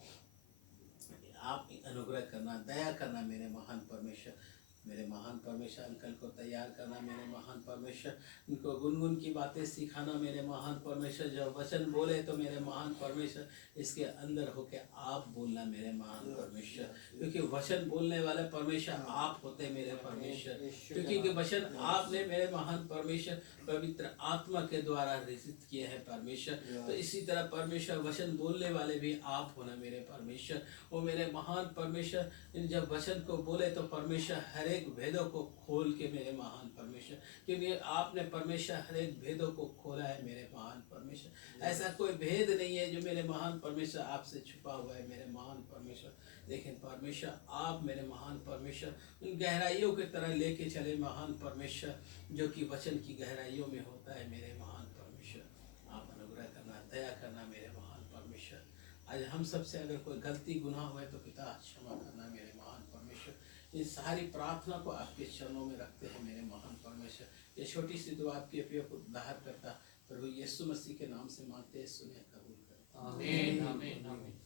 आप अनुग्रह करना, दया करना मेरे महान परमेश्वर। मेरे महान परमेश्वर, अंकल को तैयार करना मेरे महान परमेश्वर, उनको गुनगुन की बातें सिखाना मेरे महान परमेश्वर। जब वचन बोले तो मेरे महान परमेश्वर इसके अंदर होके आप बोलना मेरे महान परमेश्वर, क्योंकि वचन बोलने वाले परमेश्वर आप होते मेरे परमेश्वर। क्योंकि वचन आपने मेरे महान परमेश्वर पवित्र आत्मा के द्वारा रचित किए हैं परमेश्वर, तो इसी तरह परमेश्वर वचन बोलने वाले भी आप होना मेरे परमेश्वर। वो मेरे महान परमेश्वर, जब वचन को बोले तो परमेश्वर हर एक भेदों को खोल के मेरे महान परमेश्वर, क्योंकि आपने परमेश्वर हर एक भेदों को खोला है मेरे महान परमेश्वर। ऐसा कोई भेद नहीं है जो मेरे महान परमेश्वर आपसे छुपा हुआ है मेरे महान परमेश्वर। लेकिन परमेश्वर आप मेरे महान परमेश्वर उन गहराइयों की तरह लेके चले महान परमेश्वर, जो कि वचन की गहराइयों में होता है मेरे महान परमेश्वर। आप अनुग्रह करना, दया करना मेरे महान परमेश्वर। आज हम सबसे अगर कोई गलती गुनाह हुए तो पिता क्षमा करना मेरे महान परमेश्वर। इस सारी प्रार्थना को आपके चरणों में रखते हैं मेरे महान परमेश्वर। ये छोटी सी दुआ आपके प्रिय को उद्धार करता प्रभु यीशु मसीह के नाम से मांगते हैं, सुने, कबूल करें। आमीन आमीन आमीन।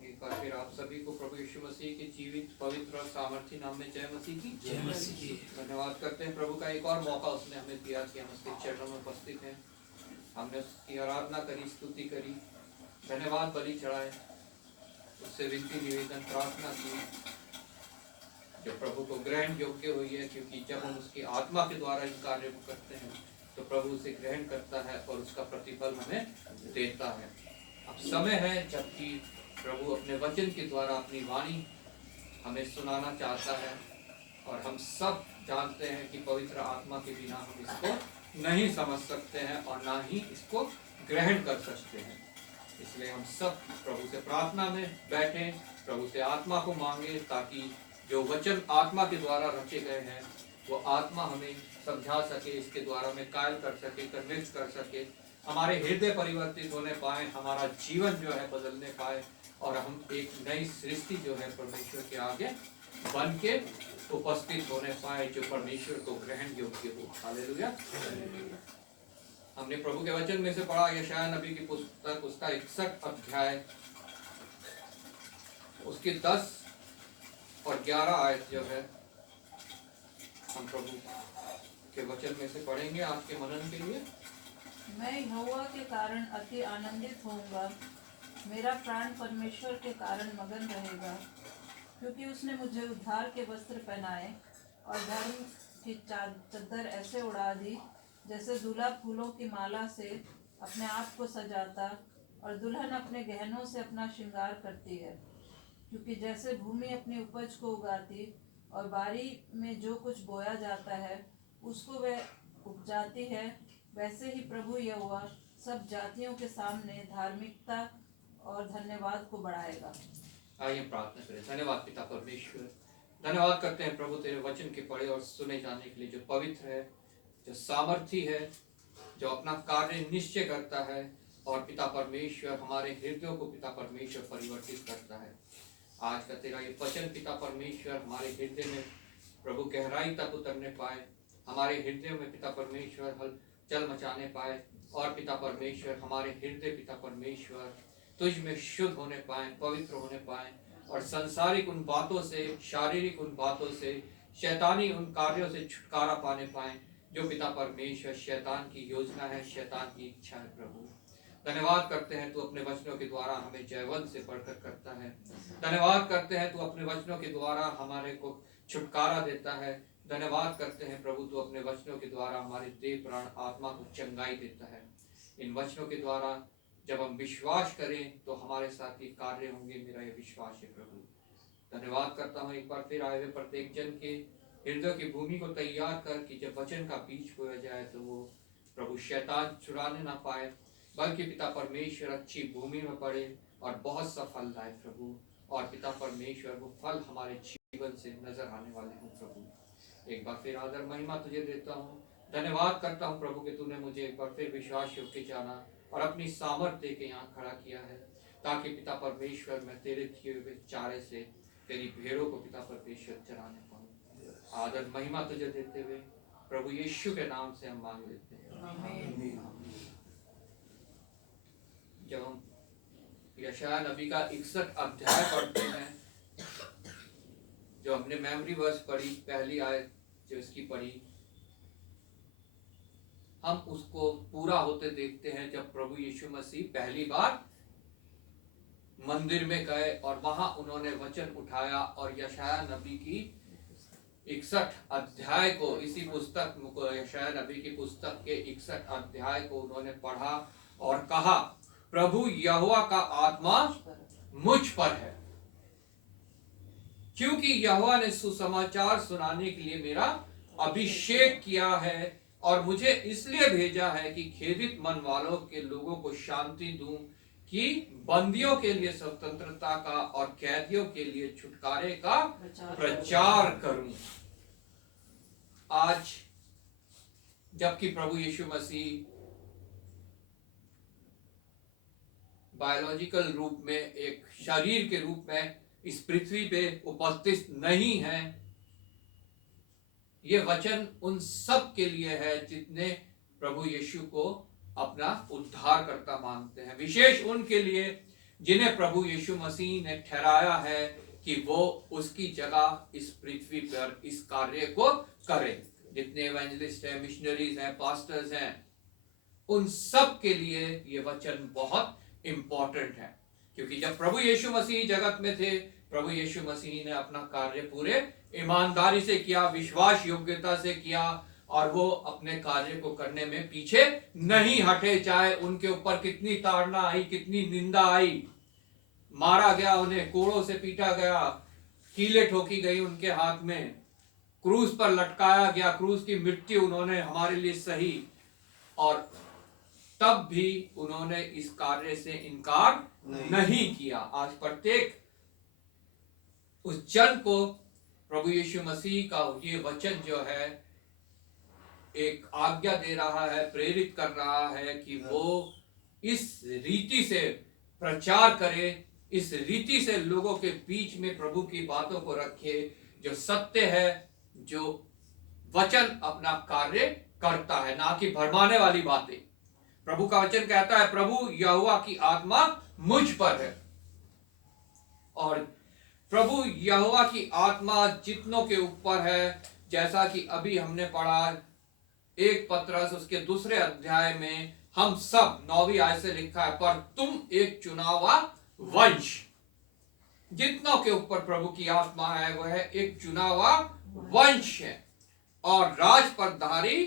एक बार फिर आप सभी को प्रभु यीशु मसीह के जीवित पवित्र और सामर्थ्य नाम में जय मसीह की। जय मसीह की। धन्यवाद करते हैं प्रभु का एक और मौका उसने हमें दिया कि हम उसके चरणों में उपस्थित हैं। हमने उसकी आराधना करी, स्तुति करी, धन्यवाद बलि चढ़ाए, उससे विनती निवेदन प्रार्थना की जो प्रभु को ग्रहण योग्य हुई है, क्योंकि जब हम उसकी आत्मा के द्वारा इस कार्य को करते हैं तो प्रभु उसे ग्रहण करता है और उसका प्रतिफल हमें देता है। अब समय है जबकि प्रभु अपने वचन के द्वारा अपनी वाणी हमें सुनाना चाहता है, और हम सब जानते हैं कि पवित्र आत्मा के बिना हम इसको नहीं समझ सकते हैं और ना ही इसको ग्रहण कर सकते हैं। इसलिए हम सब प्रभु से प्रार्थना में बैठे, प्रभु से आत्मा को मांगे, ताकि जो वचन आत्मा के द्वारा रचे गए हैं वो आत्मा हमें समझा सके, इसके द्वारा में कायल कर सके, कन्विंस कर सके, हमारे हृदय परिवर्तित होने पाए, हमारा जीवन जो है बदलने पाए, और हम एक नई सृष्टि जो है परमेश्वर के आगे बन के उपस्थित होने पाए, जो परमेश्वर को ग्रहण योग्य हो। हालेलुया। हमने प्रभु के वचन में से पढ़ा यशायाह नबी की पुस्तक उसका 61 अध्याय उसके 10 और 11 आयत जो है हम प्रभु के वचन में से पढ़ेंगे आज के मनन के लिए। मैं यहोवा के कारण अति आनंदित होऊंगा, मेरा प्राण परमेश्वर के कारण मगन रहेगा, क्योंकि उसने मुझे उद्धार के वस्त्र पहनाए और धर्म की चादर ऐसे उड़ा दी, जैसे दूल्हा फूलों की माला से अपने आप को सजाता और दुल्हन अपने गहनों से अपना श्रृंगार करती है। क्योंकि जैसे भूमि अपनी उपज को उगाती और बारी में जो कुछ बोया जाता है उसको वह उपजाती है, वैसे ही प्रभु यहोवा सब जातियों के सामने धार्मिकता और धन्यवाद को बढ़ाएगा। आइए प्रार्थना करें। धन्यवाद पिता परमेश्वर, धन्यवाद करते हैं प्रभु तेरे वचन के पढ़े और सुने जाने के लिए, जो पवित्र है, जो सामर्थी है, जो अपना कार्य निश्चय करता है और पिता परमेश्वर हमारे हृदयों को पिता परमेश्वर परिवर्तित करता है। आज का तेरा ये वचन पिता परमेश्वर हमारे हृदय में प्रभु गहराई तक उतरने पाए, हमारे हृदय में पिता परमेश्वर हलचल मचाने पाए और पिता परमेश्वर हमारे हृदय पिता परमेश्वर तुझ में शुद्ध होने पाए, पवित्र होने पाए और संसारिक उन बातों से, शारीरिक उन बातों से, शैतानी उन कार्यों से छुटकारा पाने पाए जो पिता परमेश्वर शैतान की योजना है, शैतान की इच्छा है। प्रभु धन्यवाद करते हैं तू अपने वचनों के द्वारा हमें जयवंत से बढ़कर करता है। धन्यवाद करते हैं तू अपने वचनों के द्वारा हमारे को छुटकारा देता है। धन्यवाद करते हैं प्रभु तू अपने वचनों के द्वारा हमारे देह प्राण आत्मा को चंगाई देता है। इन वचनों के द्वारा जब हम विश्वास करें तो हमारे साथ ये कार्य होंगे, मेरा ये विश्वास है प्रभु। धन्यवाद करता हूँ एक बार फिर आए हुए प्रत्येक जन के हृदय की भूमि को तैयार कर कि जब वचन का बीज बोया जाए तो वो प्रभु शैतान चुराने ना पाए, बल्कि पिता परमेश्वर अच्छी भूमि में पड़े और बहुत सा फल लाए प्रभु। और पिता परमेश्वर वो फल हमारे जीवन से नजर आने वाले हों प्रभु। एक बार फिर आदर महिमा तुझे देता हूँ, धन्यवाद करता हूँ प्रभु कि तूने मुझे एक बार फिर विश्वास योग्य जाना और अपनी सामर्थ्य दे के यहाँ खड़ा किया है, ताकि पिता परमेश्वर मैं तेरे दिए हुए चारे से तेरी भेड़ों को पिता परमेश्वर चराने पाऊँ। आदर महिमा तुझे देते हुए प्रभु यीशु के नाम से हम मांग लेते हैं। जब हम यशायाह नबी का 61 अध्याय पढ़ते हैं, जो हमने मेमोरी वर्स पढ़ी, पहली आयत जो इसकी पढ़ी, हम उसको पूरा होते देखते हैं जब प्रभु यीशु मसीह पहली बार मंदिर में गए और वहां उन्होंने वचन उठाया और यशायाह नबी की 61 अध्याय को, इसी पुस्तक को, यशायाह नबी की पुस्तक के 61 अध्याय को उन्होंने पढ़ा और कहा, प्रभु यहोवा का आत्मा मुझ पर है, क्योंकि यहोवा ने सुसमाचार सुनाने के लिए मेरा अभिषेक किया है और मुझे इसलिए भेजा है कि खेदित मन वालों के लोगों को शांति दूं, कि बंदियों के लिए स्वतंत्रता का और कैदियों के लिए छुटकारे का प्रचार करूं। आज जबकि प्रभु यीशु मसीह बायोलॉजिकल रूप में, एक शरीर के रूप में इस पृथ्वी पे उपस्थित नहीं है, ये वचन उन सब के लिए है जितने प्रभु यीशु को अपना उद्धारकर्ता मानते हैं, विशेष उनके लिए जिन्हें प्रभु यीशु मसीह ने ठहराया है कि वो उसकी जगह इस पृथ्वी पर इस कार्य को करें। जितने एवेंजलिस्ट हैं, मिशनरीज हैं, पास्टर्स हैं, उन सब के लिए ये वचन बहुत इंपॉर्टेंट है। क्योंकि जब प्रभु यीशु मसीह जगत में थे, प्रभु यीशु मसीह ने अपना कार्य पूरे ईमानदारी से किया, विश्वास योग्यता से किया और वो अपने कार्य को करने में पीछे नहीं हटे। चाहे उनके ऊपर कितनी ताड़ना आई, कितनी निंदा आई, मारा गया, उन्हें कोड़ों से पीटा गया, कीलें ठोकी गई उनके हाथ में, क्रूस पर लटकाया गया, क्रूस की मृत्यु उन्होंने हमारे लिए सही, और तब भी उन्होंने इस कार्य से इनकार नहीं किया। आज प्रत्येक उस जन को प्रभु यीशु मसीह का ये वचन जो है एक आज्ञा दे रहा है, प्रेरित कर रहा है कि वो इस रीति से प्रचार करे, इस रीति से लोगों के बीच में प्रभु की बातों को रखे, जो सत्य है, जो वचन अपना कार्य करता है, ना कि भरमाने वाली बातें। प्रभु का वचन कहता है, प्रभु यहोवा की आत्मा मुझ पर है। और प्रभु यहोवा की आत्मा जितनों के ऊपर है, जैसा कि अभी हमने पढ़ा 1 पतरस उसके 2 अध्याय में, हम सब 9वीं आयत से लिखा है, पर तुम एक चुनावा वंश। जितनों के ऊपर प्रभु की आत्मा है वह एक चुनावा वंश है और राजपदधारी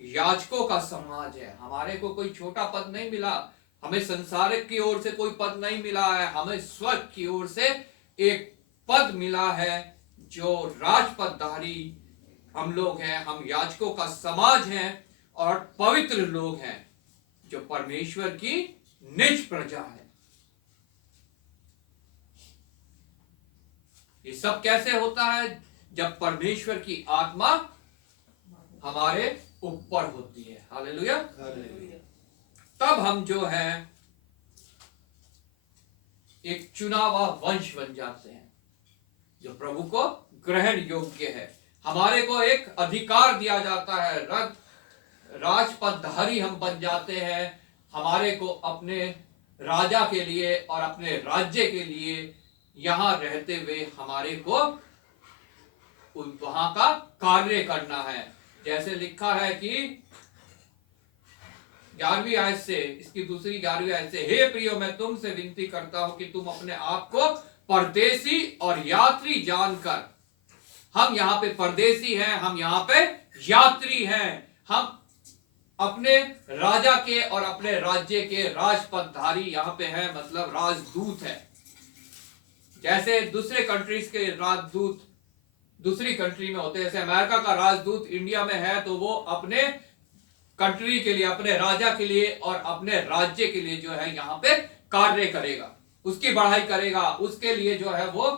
याजकों का समाज है। हमारे को कोई छोटा पद नहीं मिला, हमें संसारिक की ओर से कोई पद नहीं मिला है, हमें स्वर्ग की ओर से एक पद मिला है जो राजपदधारी हम लोग हैं। हम याजकों का समाज हैं और पवित्र लोग हैं जो परमेश्वर की निज प्रजा है। ये सब कैसे होता है? जब परमेश्वर की आत्मा हमारे ऊपर होती है। हालेलुया। तब हम जो है एक चुनावा वंश बन जाते हैं जो प्रभु को ग्रहण योग्य है। हमारे को एक अधिकार दिया जाता है, राजपदधारी हम बन जाते हैं। हमारे को अपने राजा के लिए और अपने राज्य के लिए यहां रहते हुए हमारे को वहां का कार्य करना है। जैसे लिखा है कि 11वीं आयत से, इसकी 11वीं आयत से, हे प्रियो, मैं तुमसे विनती करता हूं कि तुम अपने आप को परदेसी और यात्री जानकर, हम यहाँ पे परदेसी हैं, हम यहाँ पे यात्री हैं, हम अपने राजा के और अपने राज्य के राजपदधारी यहाँ पे हैं, मतलब राजदूत है। जैसे दूसरे कंट्रीज के राजदूत दूसरी कंट्री में होते हैं, जैसे अमेरिका का राजदूत इंडिया में है तो वो अपने कंट्री के लिए, अपने राजा के लिए और अपने राज्य के लिए जो है यहाँ पे कार्य करेगा, उसकी बढ़ाई करेगा, उसके लिए जो है वो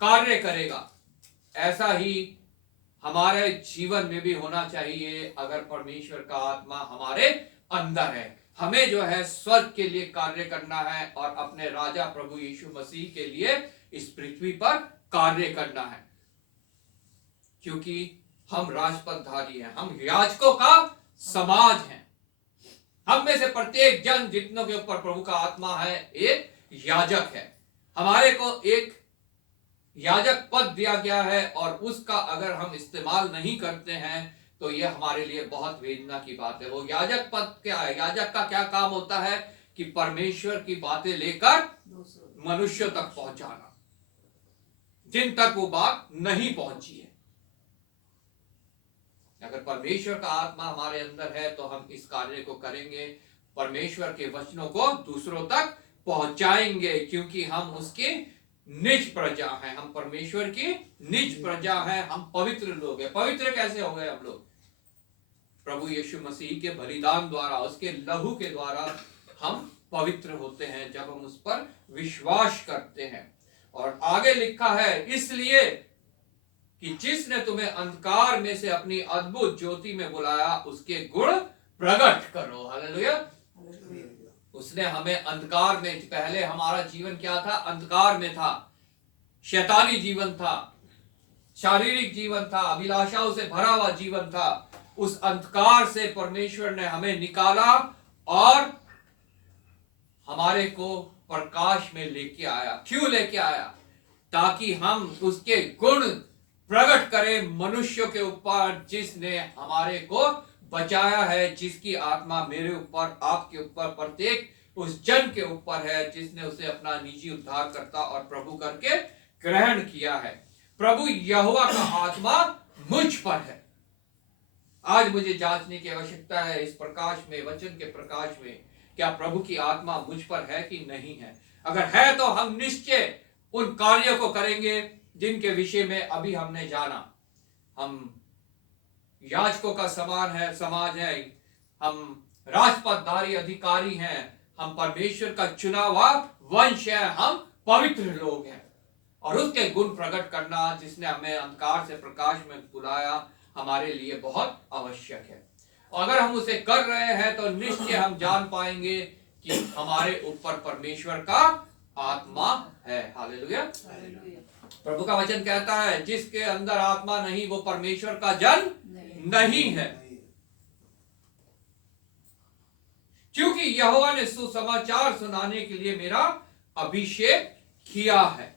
कार्य करेगा। ऐसा ही हमारे जीवन में भी होना चाहिए। अगर परमेश्वर का आत्मा हमारे अंदर है, हमें जो है स्वर्ग के लिए कार्य करना है और अपने राजा प्रभु यीशु मसीह के लिए इस पृथ्वी पर कार्य करना है, क्योंकि हम राजपदधारी हैं, हम याजकों का समाज हैं। हम में से प्रत्येक जन जितनों के ऊपर प्रभु का आत्मा है एक याजक है। हमारे को एक याजक पद दिया गया है और उसका अगर हम इस्तेमाल नहीं करते हैं तो यह हमारे लिए बहुत वेदना की बात है। वो याजक पद क्या है? याजक का क्या काम होता है कि परमेश्वर की बातें लेकर मनुष्यों तक पहुंचाना, जिन तक वो बात नहीं पहुंची है। अगर परमेश्वर का आत्मा हमारे अंदर है तो हम इस कार्य को करेंगे, परमेश्वर के वचनों को दूसरों तक पहुंचाएंगे, क्योंकि हम उसके निज प्रजा हैं, हम परमेश्वर की निज प्रजा हैं, हम पवित्र लोग हैं। पवित्र कैसे हो गए हम लोग? प्रभु यीशु मसीह के बलिदान द्वारा, उसके लहू के द्वारा हम पवित्र होते हैं जब हम उस पर विश्वास करते हैं। और आगे लिखा है, इसलिए कि जिसने तुम्हें अंधकार में से अपनी अद्भुत ज्योति में बुलाया उसके गुण प्रकट करो। हालेलुया। उसने हमें अंधकार में, पहले हमारा जीवन क्या था? अंधकार में था, शैतानी जीवन था, शारीरिक जीवन था, अभिलाषाओं से भरा हुआ जीवन था। उस अंधकार से परमेश्वर ने हमें निकाला और हमारे को प्रकाश में लेके आया। क्यों लेके आया? ताकि हम उसके गुण प्रकट करें मनुष्यों के ऊपर, जिसने हमारे को बचाया है, जिसकी आत्मा मेरे ऊपर, आपके ऊपर, प्रत्येक उस जन के ऊपर है, जिसने उसे अपना निजी उद्धारकर्ता और प्रभु करके ग्रहण किया है। प्रभु यहोवा का आत्मा मुझ पर है। आज मुझे जांचने की आवश्यकता है इस प्रकाश में, वचन के प्रकाश में, क्या प्रभु की आत्मा मुझ पर है कि नहीं है। अगर है तो हम निश्चय उन कार्यों को करेंगे जिनके विषय में अभी हमने जाना। हम याजकों का समाज है, हम राजपदधारी अधिकारी हैं, हम परमेश्वर का चुना हुआ वंश है, हम पवित्र लोग हैं। और उसके गुण प्रकट करना, जिसने हमें अंधकार से प्रकाश में बुलाया, हमारे लिए बहुत आवश्यक है। और अगर हम उसे कर रहे हैं तो निश्चय हम जान पाएंगे कि हमारे ऊपर परमेश्वर का आत्मा है। हालेलुया। प्रभु का वचन कहता है जिसके अंदर आत्मा नहीं वो परमेश्वर का जन नहीं है। क्योंकि यहोवा ने सुसमाचार सुनाने के लिए मेरा अभिषेक किया है।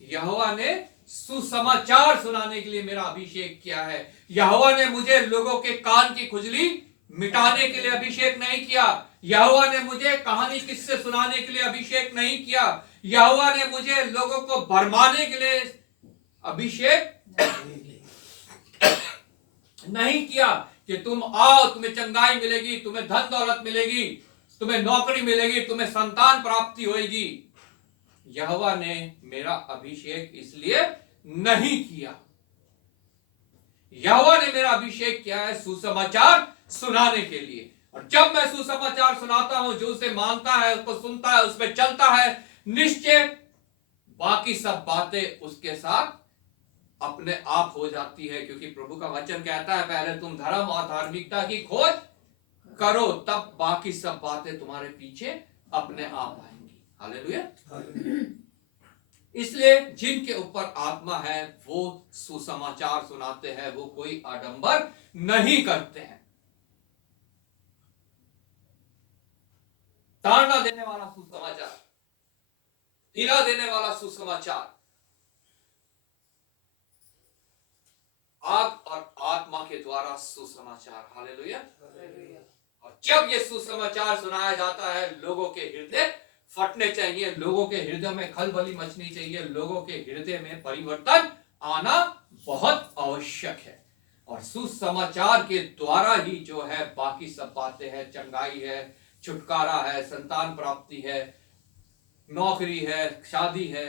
यहोवा ने सुसमाचार सुनाने के लिए मेरा अभिषेक किया है। यहोवा ने मुझे लोगों के कान की खुजली मिटाने के लिए अभिषेक नहीं किया। यहोवा ने मुझे कहानी किस्से सुनाने के लिए अभिषेक नहीं किया। यहोवा ने मुझे लोगों को भरमाने के लिए अभिषेक नहीं किया कि तुम आओ, तुम्हें चंगाई मिलेगी, तुम्हें धन दौलत मिलेगी, तुम्हें नौकरी मिलेगी, तुम्हें संतान प्राप्ति होगी। यहोवा ने मेरा अभिषेक इसलिए नहीं किया। यहोवा ने मेरा अभिषेक किया है सुसमाचार सुनाने के लिए। और जब मैं सुसमाचार सुनाता हूं, जो उसे मानता है, उसको सुनता है, उस पर चलता है, निश्चय बाकी सब बातें उसके साथ अपने आप हो जाती है। क्योंकि प्रभु का वचन कहता है पहले तुम धर्म और धार्मिकता की खोज करो, तब बाकी सब बातें तुम्हारे पीछे अपने आप आएंगी। हालेलुया। इसलिए जिनके ऊपर आत्मा है वो सुसमाचार सुनाते हैं, वो कोई आडंबर नहीं करते हैं। ताड़ना देने वाला सुसमाचार, हिला देने वाला सुसमाचार, आग और आत्मा के द्वारा सुसमाचार। हालेलुया। और जब ये सुसमाचार सुनाया जाता है, लोगों के हृदय फटने चाहिए, लोगों के हृदय में खलबली मचनी चाहिए, लोगों के हृदय में परिवर्तन आना बहुत आवश्यक है। और सुसमाचार के द्वारा ही जो है बाकी सब बातें हैं, चंगाई है, छुटकारा है, संतान प्राप्ति है, नौकरी है, शादी है।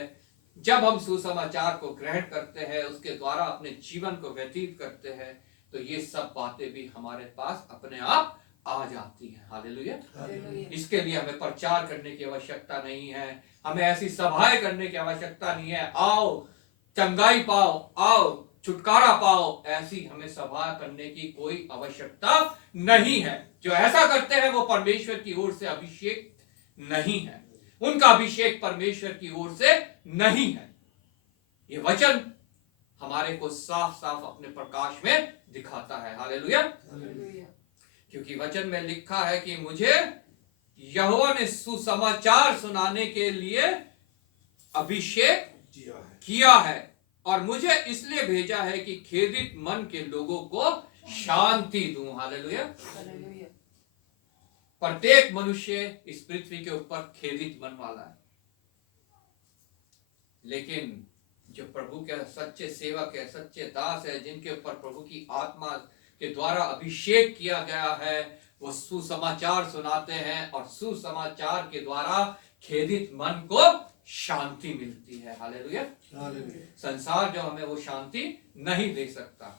जब हम सुसमाचार को ग्रहण करते हैं, उसके द्वारा अपने जीवन को व्यतीत करते हैं, तो ये सब बातें भी हमारे पास अपने आप आ जाती हैं। हालेलुया। इसके लिए हमें प्रचार करने की आवश्यकता नहीं है, हमें ऐसी सभाएं करने की आवश्यकता नहीं है, आओ चंगाई पाओ, आओ छुटकारा पाओ, ऐसी हमें सभा करने की कोई आवश्यकता नहीं है। जो ऐसा करते हैं वो परमेश्वर की ओर से अभिषेक नहीं है, उनका अभिषेक परमेश्वर की ओर से नहीं है। ये वचन हमारे को साफ साफ अपने प्रकाश में दिखाता है। हालेलुया। क्योंकि वचन में लिखा है कि मुझे यहोवा ने सुसमाचार सुनाने के लिए अभिषेक किया है और मुझे इसलिए भेजा है कि खेदित मन के लोगों को शांति दूं। हालेलुया। प्रत्येक मनुष्य इस पृथ्वी के ऊपर खेदित मन वाला है, लेकिन जो प्रभु के सच्चे सेवक है, सच्चे दास है, जिनके ऊपर प्रभु की आत्मा के द्वारा अभिषेक किया गया है, वो सुसमाचार सुनाते हैं और सुसमाचार के द्वारा खेदित मन को शांति मिलती है। हालेलुया। संसार जो हमें वो शांति नहीं दे सकता।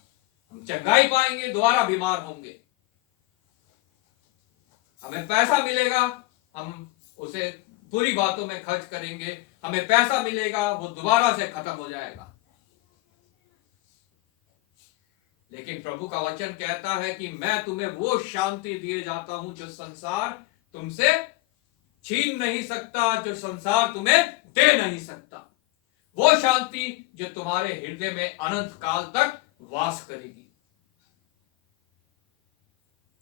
हम चंगाई पाएंगे, दोबारा बीमार होंगे। हमें पैसा मिलेगा, हम उसे बुरी बातों में खर्च करेंगे। हमें पैसा मिलेगा, वो दोबारा से खत्म हो जाएगा। लेकिन प्रभु का वचन कहता है कि मैं तुम्हें वो शांति दिए जाता हूं जो संसार तुमसे छीन नहीं सकता, जो संसार तुम्हें दे नहीं सकता। वो शांति जो तुम्हारे हृदय में अनंत काल तक वास करेगी।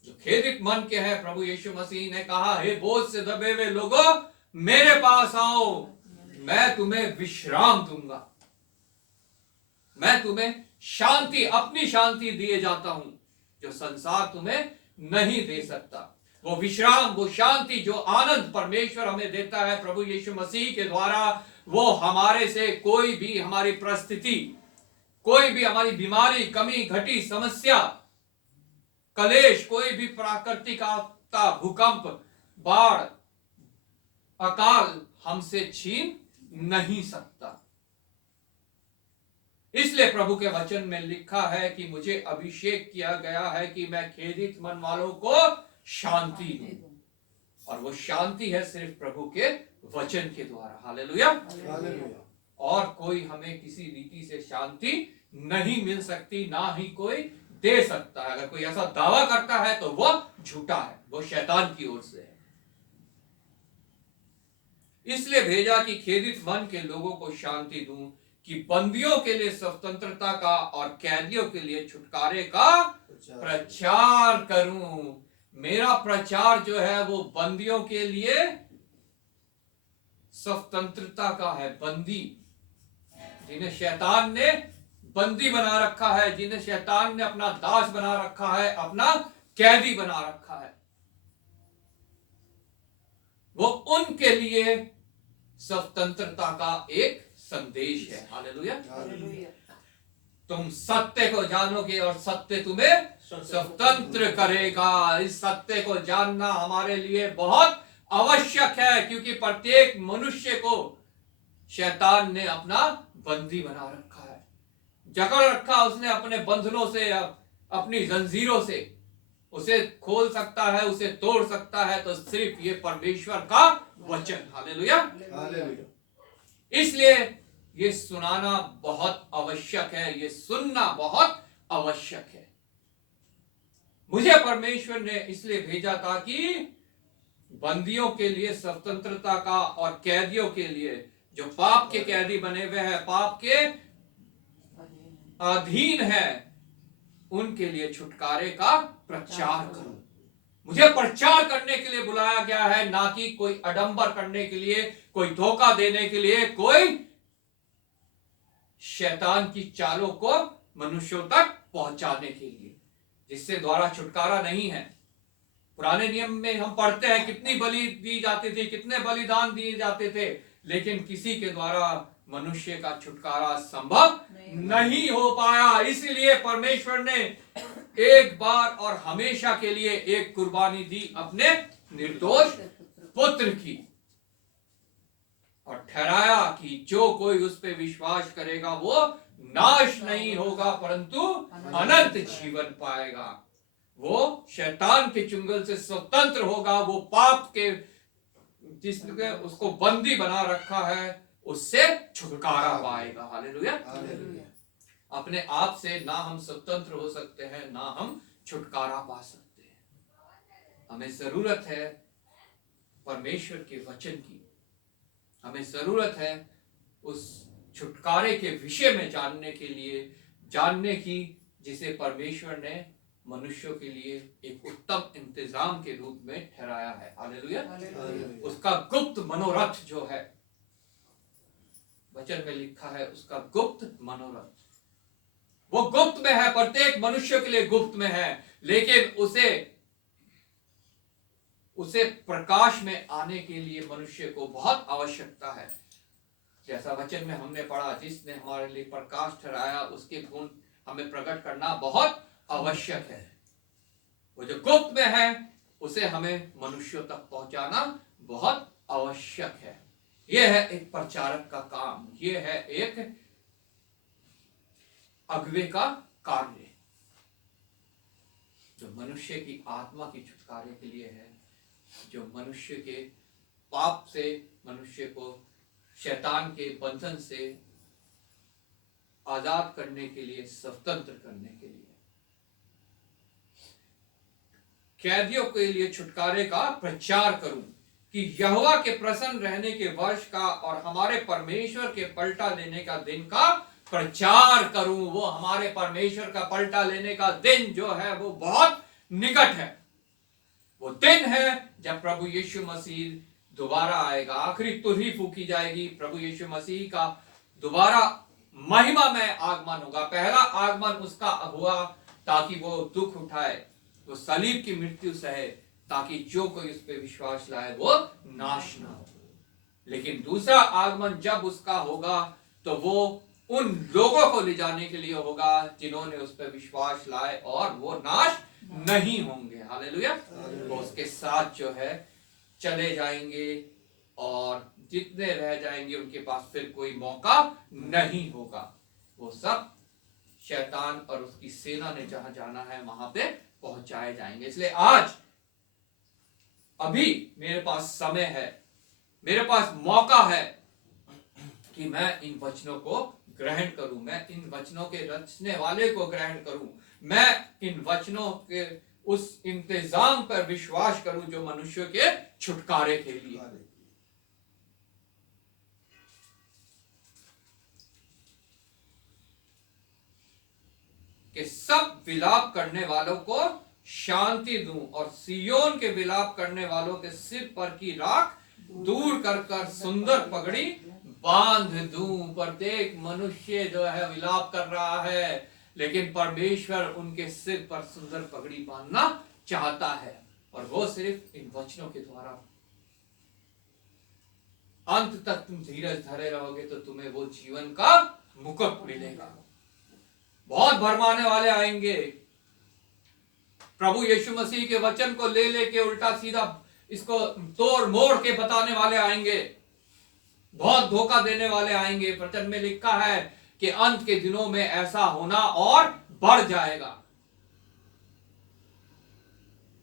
जो खेदित मन के हैं, प्रभु यीशु मसीह ने कहा, हे बोझ से दबे हुए लोगों मेरे पास आओ, मैं तुम्हें विश्राम दूंगा। मैं तुम्हें शांति, अपनी शांति दिए जाता हूं जो संसार तुम्हें नहीं दे सकता। वो विश्राम, वो शांति, जो आनंद परमेश्वर हमें देता है प्रभु यीशु मसीह के द्वारा, वो हमारे से कोई भी हमारी परिस्थिति, कोई भी हमारी बीमारी, कमी घटी, समस्या, कलेश, कोई भी प्राकृतिक आपदा, भूकंप, बाढ़, अकाल हमसे छीन नहीं सकता। इसलिए प्रभु के वचन में लिखा है कि मुझे अभिषेक किया गया है कि मैं खेदित मन वालों को शांति दूं, और वो शांति है सिर्फ प्रभु के वचन के द्वारा। हालेलुया। और कोई हमें किसी रीति से शांति नहीं मिल सकती, ना ही कोई दे सकता है। अगर कोई ऐसा दावा करता है तो वो झूठा है, वो शैतान की ओर से है। इसलिए भेजा कि खेदित मन के लोगों को शांति दूं, कि बंदियों के लिए स्वतंत्रता का और कैदियों के लिए छुटकारे का प्रचार करूं। मेरा प्रचार जो है वो बंदियों के लिए स्वतंत्रता का है। बंदी जिन्हें शैतान ने बंदी बना रखा है, जिन्हें शैतान ने अपना दास बना रखा है, अपना कैदी बना रखा है, वो उनके लिए स्वतंत्रता का एक संदेश है। हालेलुया। हालेलुया। तुम सत्य को जानोगे और सत्य तुम्हें स्वतंत्र करेगा। इस सत्य को जानना हमारे लिए बहुत आवश्यक है, क्योंकि प्रत्येक मनुष्य को शैतान ने अपना बंदी बना रखा है, जकड़ रखा उसने अपने बंधनों से, अपनी जंजीरों से। उसे खोल सकता है, उसे तोड़ सकता है तो सिर्फ ये परमेश्वर का वचन। हालेलुया। हालेलुया। इसलिए ये सुनाना बहुत आवश्यक है, ये सुनना बहुत आवश्यक है। मुझे परमेश्वर ने इसलिए भेजा था कि बंदियों के लिए स्वतंत्रता का और कैदियों के लिए, जो पाप के कैदी बने हुए हैं, पाप के अधीन है, उनके लिए छुटकारे का प्रचार करूं। मुझे प्रचार करने के लिए बुलाया गया है, ना कि कोई आडंबर करने के लिए, कोई धोखा देने के लिए, कोई शैतान की चालों को मनुष्यों तक पहुंचाने के लिए, जिससे द्वारा छुटकारा नहीं है। पुराने नियम में हम पढ़ते हैं कितनी बलि दी जाती थी, कितने बलिदान दिए जाते थे, लेकिन किसी के द्वारा मनुष्य का छुटकारा संभव नहीं हो पाया। इसलिए परमेश्वर ने एक बार और हमेशा के लिए एक कुर्बानी दी, अपने निर्दोष पुत्र की, और ठहराया कि जो कोई उस पे विश्वास करेगा वो नाश नहीं होगा परंतु अनंत जीवन पाएगा। वो शैतान के चुंगल से स्वतंत्र होगा। वो पाप के जिसने उसको बंदी बना रखा है उससे छुटकारा पाएगा। हालेलुया। अपने आप से ना हम स्वतंत्र हो सकते हैं, ना हम छुटकारा पा सकते हैं। हमें जरूरत है परमेश्वर के वचन की, हमें जरूरत है उस छुटकारे के विषय में जानने के लिए, जानने की जिसे परमेश्वर ने मनुष्यों के लिए एक उत्तम इंतजाम के रूप में ठहराया है। हालेलुया। उसका गुप्त मनोरथ जो है, वचन में लिखा है उसका गुप्त मनोरथ, वो गुप्त में है, प्रत्येक मनुष्य के लिए गुप्त में है, लेकिन उसे प्रकाश में आने के लिए मनुष्य को बहुत आवश्यकता है। जैसा वचन में हमने पढ़ा, जिसने हमारे लिए प्रकाश ठहराया उसके गुण हमें प्रकट करना बहुत आवश्यक है। वो जो गुप्त में है उसे हमें मनुष्यों तक पहुंचाना बहुत आवश्यक है। यह है एक प्रचारक का काम, यह है एक अगुवे का कार्य, जो मनुष्य की आत्मा की छुटकारे के लिए है, जो मनुष्य के पाप से, मनुष्य को शैतान के बंधन से आजाद करने के लिए, स्वतंत्र करने के लिए। कैदियों के लिए छुटकारे का प्रचार करूं कि यहोवा के प्रसन्न रहने के वर्ष का और हमारे परमेश्वर के पलटा लेने का दिन का प्रचार करूं। वो हमारे परमेश्वर का पलटा लेने का दिन जो है वो बहुत निकट है। वो दिन है जब प्रभु यीशु मसीह दोबारा आएगा, आखिरी तुरही फूकी जाएगी, प्रभु यीशु मसीह का दोबारा महिमा में आगमन होगा। पहला आगमन उसका हुआ ताकि वो दुख उठाए, वो सलीब की मृत्यु सहे, ताकि जो कोई उस पर विश्वास लाए वो नाश ना हो। लेकिन दूसरा आगमन जब उसका होगा तो वो उन लोगों को ले जाने के लिए होगा जिन्होंने उस पर विश्वास लाए और वो नाश नहीं होंगे। हालेलुया। वो उसके साथ जो है चले जाएंगे और जितने रह जाएंगे उनके पास फिर कोई मौका नहीं होगा। वो सब शैतान और उसकी सेना ने जहां जाना है वहां पे पहुंचाए जाएंगे। इसलिए आज अभी मेरे पास समय है, मेरे पास मौका है कि मैं इन वचनों को ग्रहण करूं, मैं इन वचनों के रचने वाले को ग्रहण करूं, मैं इन वचनों के उस इंतजाम पर विश्वास करूं जो मनुष्य के छुटकारे के लिए। कि सब विलाप करने वालों को शांति दूं और सियोन के विलाप करने वालों के सिर पर की राख दूर कर कर सुंदर पगड़ी बांध दूं। प्रत्येक मनुष्य जो है विलाप कर रहा है, लेकिन परमेश्वर उनके सिर पर सुंदर पगड़ी बांधना चाहता है, और वो सिर्फ इन वचनों के द्वारा। अंत तक तुम धीरज धरे रहोगे तो तुम्हें वो जीवन का मुकुट मिलेगा। बहुत भरमाने वाले आएंगे, प्रभु यीशु मसीह के वचन को ले लेके उल्टा सीधा इसको तोड़ मोड़ के बताने वाले आएंगे, बहुत धोखा देने वाले आएंगे। वचन में लिखा है कि अंत के दिनों में ऐसा होना और बढ़ जाएगा।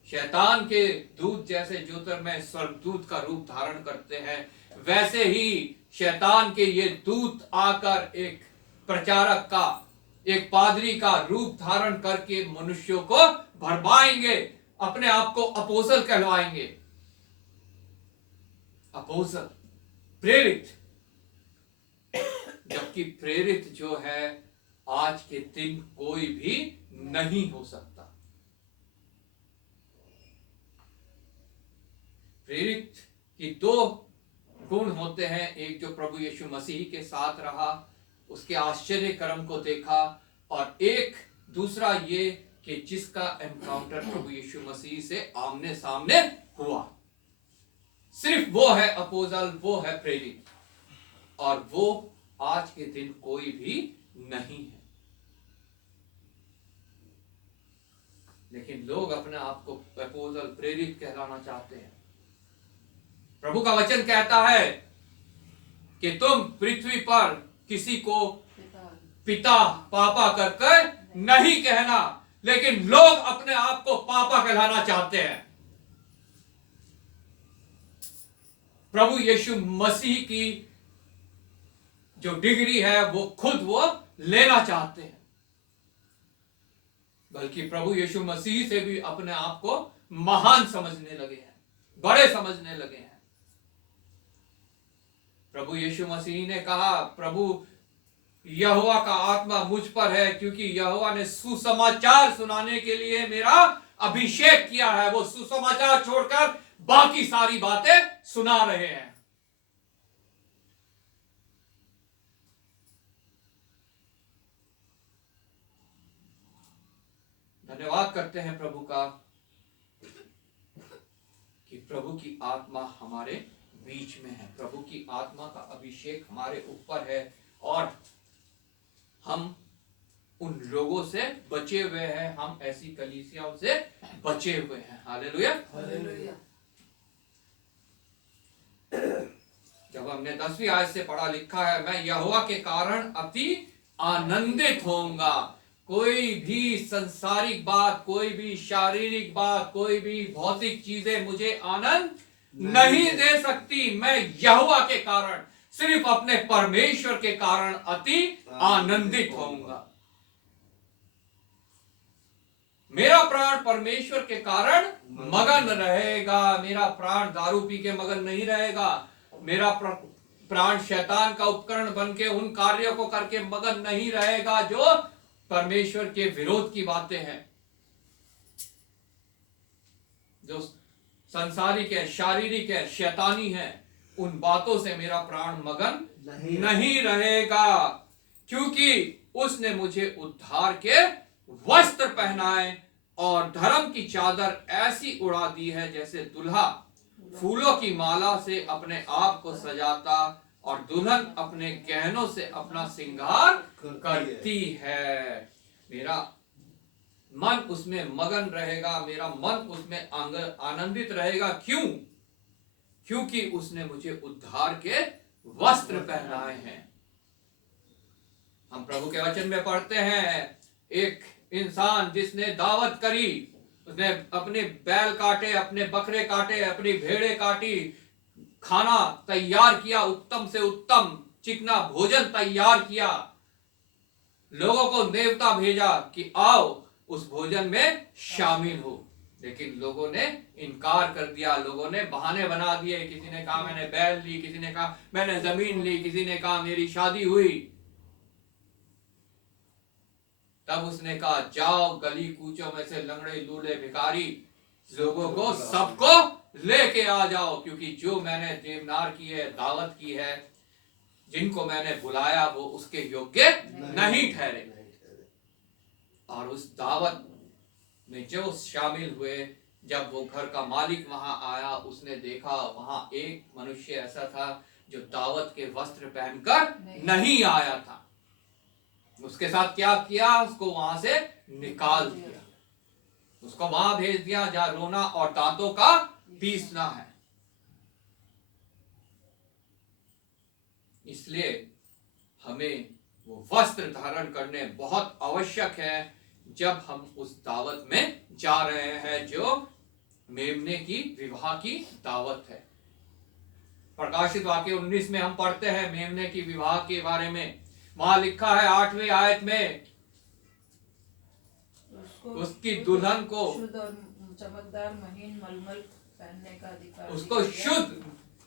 शैतान के दूत जैसे ज्योतिर्मय स्वर्गदूत का रूप धारण करते हैं, वैसे ही शैतान के ये दूत आकर एक प्रचारक का, एक पादरी का रूप धारण करके मनुष्यों को भरमाएंगे, अपने आप को अपोस्तल कहलवाएंगे। अपोस्तल, प्रेरित, जबकि प्रेरित जो है आज के दिन कोई भी नहीं हो सकता। प्रेरित की दो गुण होते हैं, एक जो प्रभु यीशु मसीह के साथ रहा, उसके आश्चर्य कर्म को देखा, और एक दूसरा ये कि जिसका एनकाउंटर प्रभु यीशु मसीह से आमने सामने हुआ। सिर्फ वो है अपोस्तल, वो है प्रेरित, और वो आज के दिन कोई भी नहीं है। लेकिन लोग अपने आप को अपोस्तल, प्रेरित कहलाना चाहते हैं। प्रभु का वचन कहता है कि तुम पृथ्वी पर किसी को पिता पापा करके नहीं कहना, लेकिन लोग अपने आप को पापा कहलाना चाहते हैं। प्रभु यीशु मसीह की जो डिग्री है वो खुद वो लेना चाहते हैं, बल्कि प्रभु यीशु मसीह से भी अपने आप को महान समझने लगे हैं, बड़े समझने लगे हैं। प्रभु यीशु मसीह ने कहा, प्रभु यहोवा का आत्मा मुझ पर है, क्योंकि यहोवा ने सुसमाचार सुनाने के लिए मेरा अभिषेक किया है। वो सुसमाचार छोड़कर बाकी सारी बातें सुना रहे हैं। धन्यवाद करते हैं प्रभु का कि प्रभु की आत्मा हमारे बीच में है, प्रभु की आत्मा का अभिषेक हमारे ऊपर है, और हम उन लोगों से बचे हुए हैं, हम ऐसी कलीसियाओं से बचे हुए हैं। Hallelujah, hallelujah. जब हमने 10वीं आयत से पढ़ा, लिखा है, मैं यहोवा के कारण अति आनंदित होऊंगा। कोई भी संसारिक बात, कोई भी शारीरिक बात, कोई भी भौतिक चीजें मुझे आनंद नहीं दे सकती। मैं यहोवा के कारण, सिर्फ अपने परमेश्वर के कारण अति आनंदित होऊंगा। मेरा प्राण परमेश्वर के कारण मगन रहेगा। मेरा प्राण दारू पी के मगन नहीं रहेगा। मेरा प्राण शैतान का उपकरण बन के उन कार्यों को करके मगन नहीं रहेगा जो परमेश्वर के विरोध की बातें हैं, जो संसारिक है, शारीरिक है, शैतानी है। उन बातों से मेरा प्राण मगन नहीं रहेगा, क्योंकि उसने मुझे उद्धार के वस्त्र पहनाए और धर्म की चादर ऐसी उड़ा दी है जैसे दुल्हा फूलों की माला से अपने आप को सजाता और दुल्हन अपने गहनों से अपना श्रृंगार करती है। मेरा मन उसमें मगन रहेगा, मेरा मन उसमें आनंदित रहेगा। क्यों? क्योंकि उसने मुझे उद्धार के वस्त्र पहनाए हैं। हम प्रभु के वचन में पढ़ते हैं, एक इंसान जिसने दावत करी, उसने अपने बैल काटे, अपने बकरे काटे, अपनी भेड़ें काटी, खाना तैयार किया, उत्तम से उत्तम चिकना भोजन तैयार किया, लोगों को नेवता भेजा कि आओ उस भोजन में शामिल हो। लेकिन लोगों ने इनकार कर दिया, लोगों ने बहाने बना दिए। किसी ने कहा मैंने बैल ली, किसी ने कहा मैंने जमीन ली, किसी ने कहा मेरी शादी हुई। तब उसने कहा, जाओ गली कूचों में से लंगड़े लूले भिखारी लोगों को सबको लेके आ जाओ, क्योंकि जो मैंने देवनार की है, दावत की है, जिनको मैंने बुलाया वो उसके योग्य नहीं ठहरे। और उस दावत में जो शामिल हुए, जब वो घर का मालिक वहां आया, उसने देखा वहां एक मनुष्य ऐसा था जो दावत के वस्त्र पहनकर नहीं आया था। उसके साथ क्या किया? उसको वहां से निकाल दिया, उसको वहां भेज दिया जहां रोना और दांतों का पीसना है। इसलिए हमें वो वस्त्र धारण करने बहुत आवश्यक है जब हम उस दावत में जा रहे हैं जो मेमने की विवाह की दावत है। प्रकाशित वाक्य 19 में हम पढ़ते हैं मेमने की विवाह के बारे में। वहां लिखा है 8वीं आयत में, उसकी दुल्हन को शुद्ध और चमकदार महीन मलमल पहनने का अधिकार, उसको शुद्ध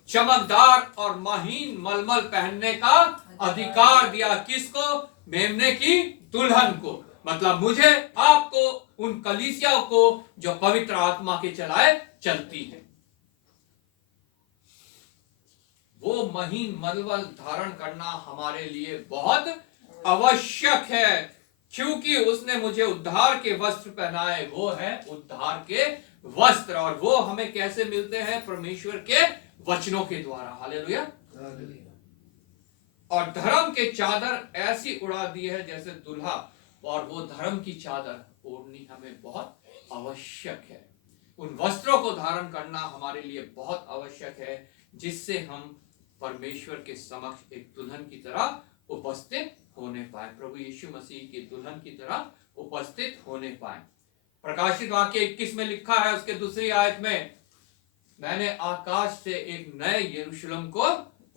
चमकदार और महीन मलमल पहनने का अधिकार दिया। किसको? मेमने की दुल्हन को, मतलब मुझे, आपको, उन कलीसियाओं को जो पवित्र आत्मा के चलाए चलती है। वो महीन मलमल धारण करना हमारे लिए बहुत आवश्यक है, क्योंकि उसने मुझे उद्धार के वस्त्र पहनाए। वो है उद्धार के वस्त्र, और वो हमें कैसे मिलते हैं? परमेश्वर के वचनों के द्वारा। हालेलुया। और धर्म के चादर ऐसी उड़ा दी है जैसे दुल्हा, और वो धर्म की चादर ओढ़नी हमें बहुत आवश्यक है। उन वस्त्रों को धारण करना हमारे लिए बहुत आवश्यक है, जिससे हम परमेश्वर के समक्ष एक दुल्हन की तरह उपस्थित होने पाए, प्रभु यीशु मसीह की दुल्हन की तरह उपस्थित होने पाए। प्रकाशित वाक्य 21 में लिखा है, उसके दूसरी आयत में, मैंने आकाश से एक नए यरूशलेम को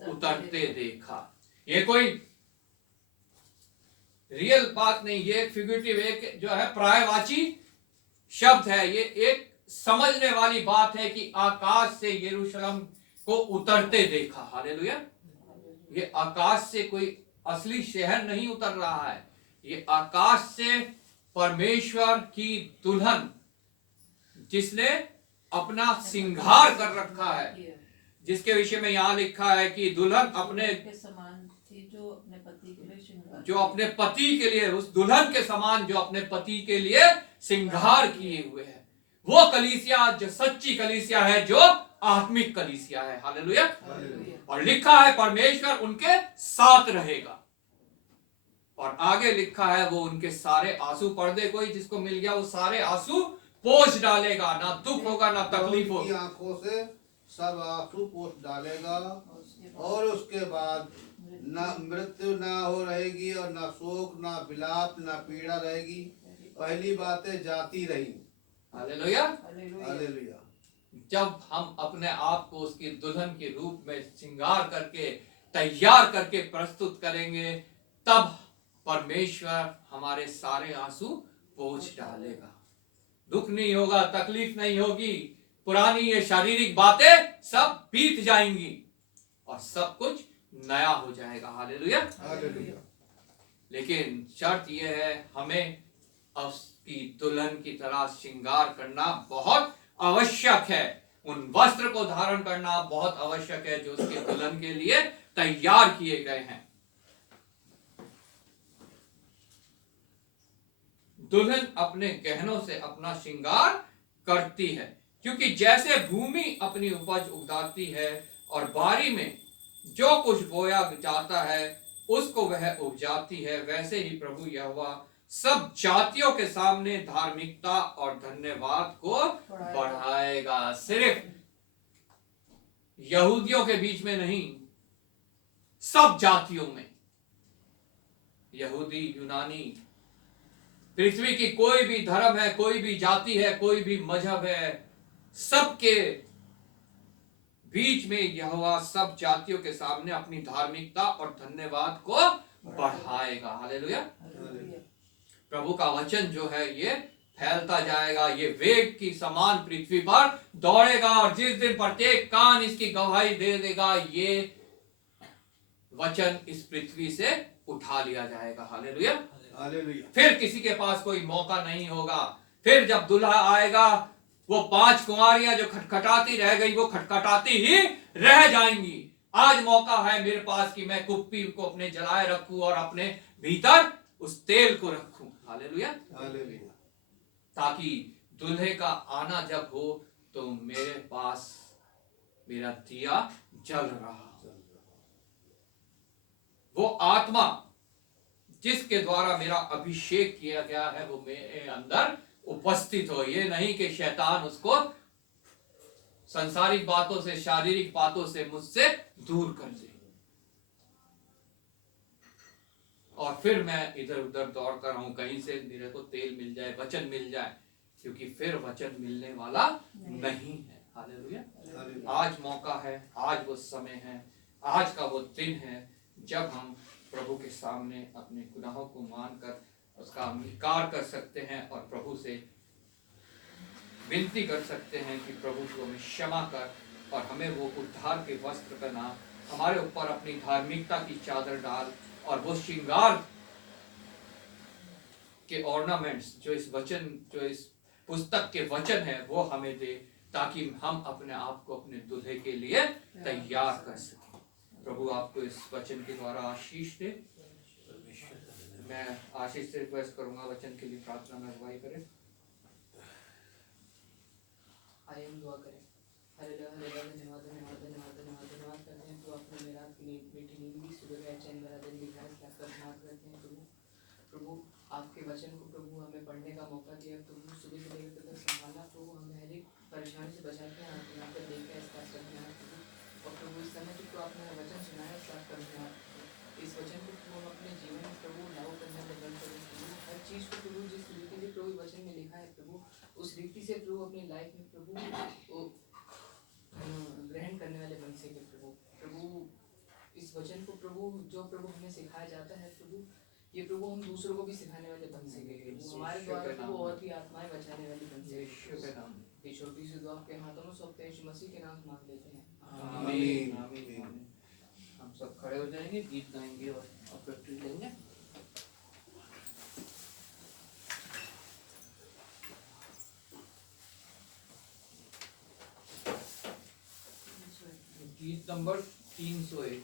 उतरते देखा। ये कोई रियल बात नहीं, ये फिगरेटिव, एक जो है पर्यायवाची शब्द है। ये एक समझने वाली बात है कि आकाश से यरूशलेम को उतरते देखा। हालेलुया। ये आकाश से कोई असली शहर नहीं उतर रहा है, ये आकाश से परमेश्वर की दुल्हन, जिसने अपना श्रृंगार कर रखा है, जिसके विषय में यहाँ लिखा है कि दुल्हन अपने के समान थी जो अपने पति के लिए श्रृंगार, जो अपने पति के लिए, उस दुल्हन के समान जो अपने पति के लिए श्रृंगार किए हुए है। वो कलीसिया जो सच्ची कलीसिया है, जो आत्मिक कलीसिया है। हालेलुया। और लिखा है परमेश्वर उनके साथ रहेगा, और आगे लिखा है वो उनके सारे आंसू, पर्दे कोई जिसको मिल गया वो सारे आंसू पोंछ डालेगा, ना दुख होगा ना तकलीफ उनकी होगा। आंखों से सब आंसू पोंछ डालेगा, और उसके बाद ना मृत्यु ना हो रहेगी, और ना शोक, ना विलाप, ना पीड़ा रहेगी। पहली बातें जाती रही। हालेलुया। हालेलुया। जब हम अपने आप को उसकी दुल्हन के रूप में श्रृंगार करके, तैयार करके प्रस्तुत करेंगे, तब परमेश्वर हमारे सारे आंसू पोंछ डालेगा। दुख नहीं होगा, तकलीफ नहीं होगी, पुरानी ये शारीरिक बातें सब बीत जाएंगी और सब कुछ नया हो जाएगा। हालेलुया। हालेलुया। लेकिन शर्त यह है, हमें उसकी दुल्हन की तरह श्रृंगार करना बहुत आवश्यक है। उन वस्त्र को धारण करना बहुत आवश्यक है जो उसके दुल्हन के लिए तैयार किए गए हैं। दुल्हन अपने गहनों से अपना श्रृंगार करती है, क्योंकि जैसे भूमि अपनी उपज उगाती है और बारी में जो कुछ बोया जाता है उसको वह उपजाती है, वैसे ही प्रभु यहोवा सब जातियों के सामने धार्मिकता और धन्यवाद को बढ़ाएगा। सिर्फ यहूदियों के बीच में नहीं, सब जातियों में, यहूदी, यूनानी, पृथ्वी की कोई भी धर्म है, कोई भी जाति है, कोई भी मजहब है, सबके बीच में यहोवा सब जातियों के सामने अपनी धार्मिकता और धन्यवाद को बढ़ाएगा। हालेलुया। प्रभु का वचन जो है ये फैलता जाएगा, ये वेग की समान पृथ्वी पर दौड़ेगा, और जिस दिन प्रत्येक कान इसकी गवाही दे देगा, ये वचन इस पृथ्वी से उठा लिया जाएगा। हालेलुया। हालेलुया। फिर किसी के पास कोई मौका नहीं होगा। फिर जब दूल्हा आएगा, वो 5 कुंवारियां जो खटखटाती रह गई वो खटखटाती ही रह जाएंगी। आज मौका है मेरे पास कि मैं कुप्पी को अपने जलाए रखूं और अपने भीतर उस तेल को रखूं। हालेलुया। हालेलुया। ताकि दूल्हे का आना जब हो तो मेरे पास मेरा दिया जल रहा हो। वो आत्मा जिसके द्वारा मेरा अभिषेक किया गया है वो मेरे अंदर उपस्थित हो। ये नहीं कि शैतान उसको संसारिक बातों से, शारीरिक बातों से मुझसे दूर कर दे और फिर मैं इधर उधर दौड़ता रहूं, कहीं से मेरे को तेल मिल जाए, वचन मिल जाए, क्योंकि फिर वचन मिलने वाला नहीं है। हालेलुया। आज मौका है, आज वो समय है, आज का वो दिन है जब हम प्रभु के सामने अपने गुनाहों को मानकर उसका अंगीकार कर सकते हैं और प्रभु से विनती कर सकते हैं कि प्रभु को हमें क्षमा कर और हमें वो उद्धार के वस्त्र पहना, हमारे ऊपर अपनी धार्मिकता की चादर डाल और वो श्रृंगार के ऑर्नामेंट्स जो इस वचन, जो इस पुस्तक के वचन है वो हमें दे, ताकि हम अपने आप को अपने दूल्हे के लिए तैयार कर सकें। प्रभु आपको इस वचन के द्वारा आशीष दे। मैं आशीष से रिक्वेस्ट करूंगा वचन के लिए प्रार्थना में अगुवाई करें। आइए हम दुआ करें। Hallelujah hallelujah. धन्यवाद धन्यवाद धन्यवाद धन्यवाद धन्यवाद करते हैं तो आपने मेरा बेटी नींद भी सुबह का चैन भरा दिन दिखाया, इसलिए आपका धन्यवाद करते हैं प्रभु। प्रभु आपके वचन को प्रभु हमें पढ़ने का मौका दिया प्रभु, सुबह से लेकर तक संभाला प्रभु, हमें हर एक परेशानी से बचा के यहाँ पर लेकर इसका धन्यवाद प्रभु। और प्रभु इस समय तो आपने वचन सुनाया, इसका आपका धन्यवाद। इस वचन को प्रभु हम अपने जीवन में प्रभु लागू करने में बंद करें प्रभु। हर चीज़ को प्रभु जिस रीति से प्रभु वचन में लिखा है प्रभु, उस रीति से प्रभु अपनी लाइफ में प्रभु वो ग्रहण करने वाले बन सके प्रभु। प्रभु इस वचन को प्रभु जो प्रभु हमें सिखाया जाता है प्रभु, ये प्रभु हम दूसरों को भी सिखाने वाले बन सके प्रभु। हमारे द्वारा प्रभु और भी आत्माएं बचाने वाली बन सके। ये छोटी सी दुआ आपके हाथों में सौंपते हैं, यीशु मसीह के नाम से मांग लेते हैं। आमीन आमीन। हम सब खड़े हो जाएंगे, गीत गाएंगे और ऑफरिंग लेंगे। गीत नंबर 301।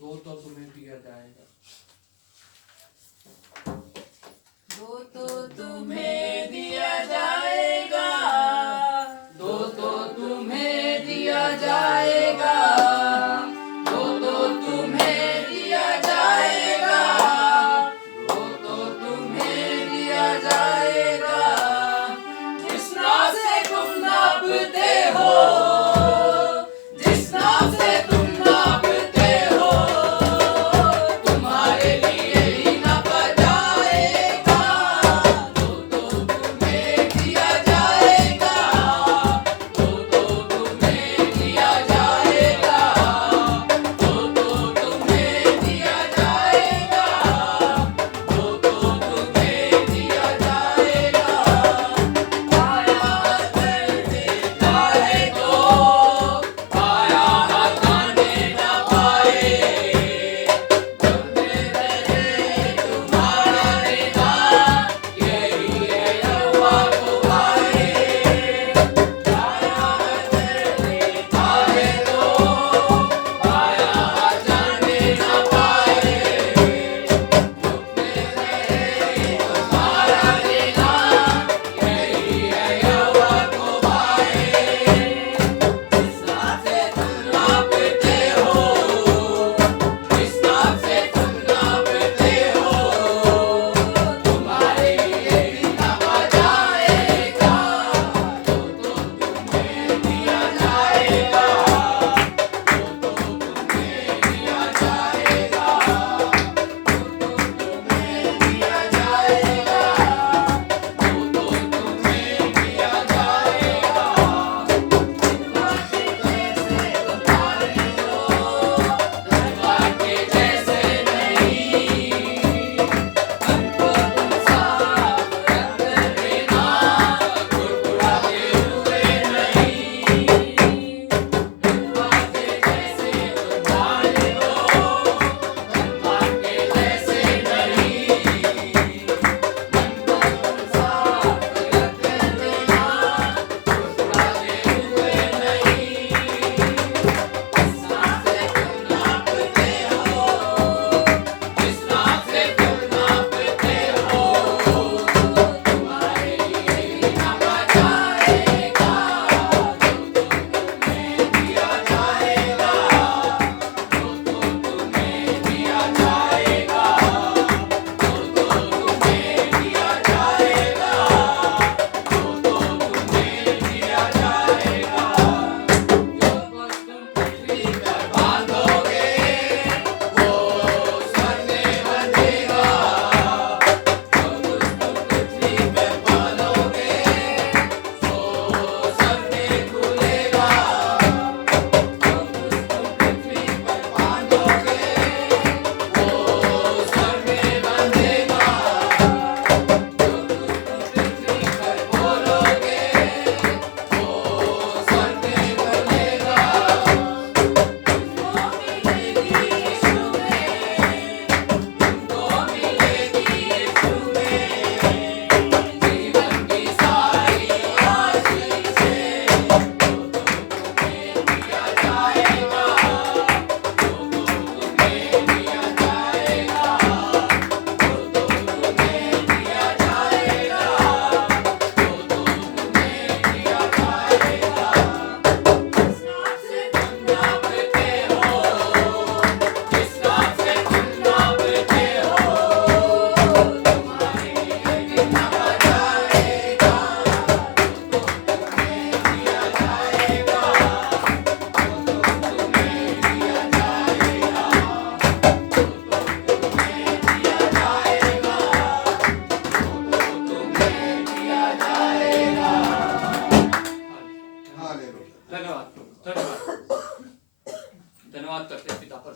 दो तो तुम्हें दिया जाएगा। दो तो तुम्हें दिया जाएगा, दो तो तुम्हें दिया जाएगा, दो तो तुम्हें दिया जाएगा, दो तो तुम्हें दिया जाएगा। जिस नाम से तुम नापते हो, जिस नाम से तुम नापते हो, तुम्हारे लिए ही नापा जाएगा। दो तो तुम्हें दिया जाएगा, दो तो तुम्हें दिया जाएगा, दो तो तुम्हें दिया जाएगा, दो तो तुम्हें दिया जाएगा।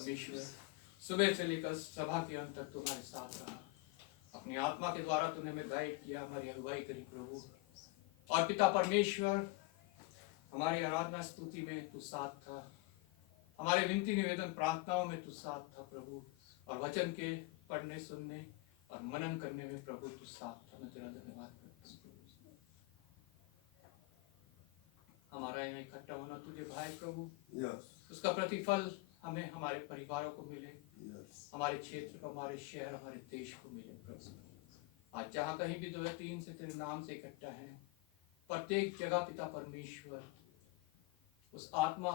परमेश्वर सुबह से लेकर सभा के अंत तक तुम्हारे साथ रहा। अपनी आत्मा के द्वारा तूने हमें गाइड किया, हमारी अगुवाई करी प्रभु। और पिता परमेश्वर, हमारी आराधना स्तुति में तू साथ था, हमारे विनती निवेदन प्रार्थनाओं में तू साथ था प्रभु, और वचन के पढ़ने सुनने और मनन करने में प्रभु तू साथ था। मैं तेरा धन्यवाद करता हूँ प्रभु। हमारा यहाँ इकट्ठा होना तुझे भाई प्रभु, उसका प्रतिफल हमें हमारे परिवारों को मिले, हमारे क्षेत्र को, हमारे शहर, हमारे देश को मिले प्रभु। आज जहाँ कहीं भी 2 या 3 से तेरे नाम से इकट्ठा है, प्रत्येक जगह पिता परमेश्वर उस आत्मा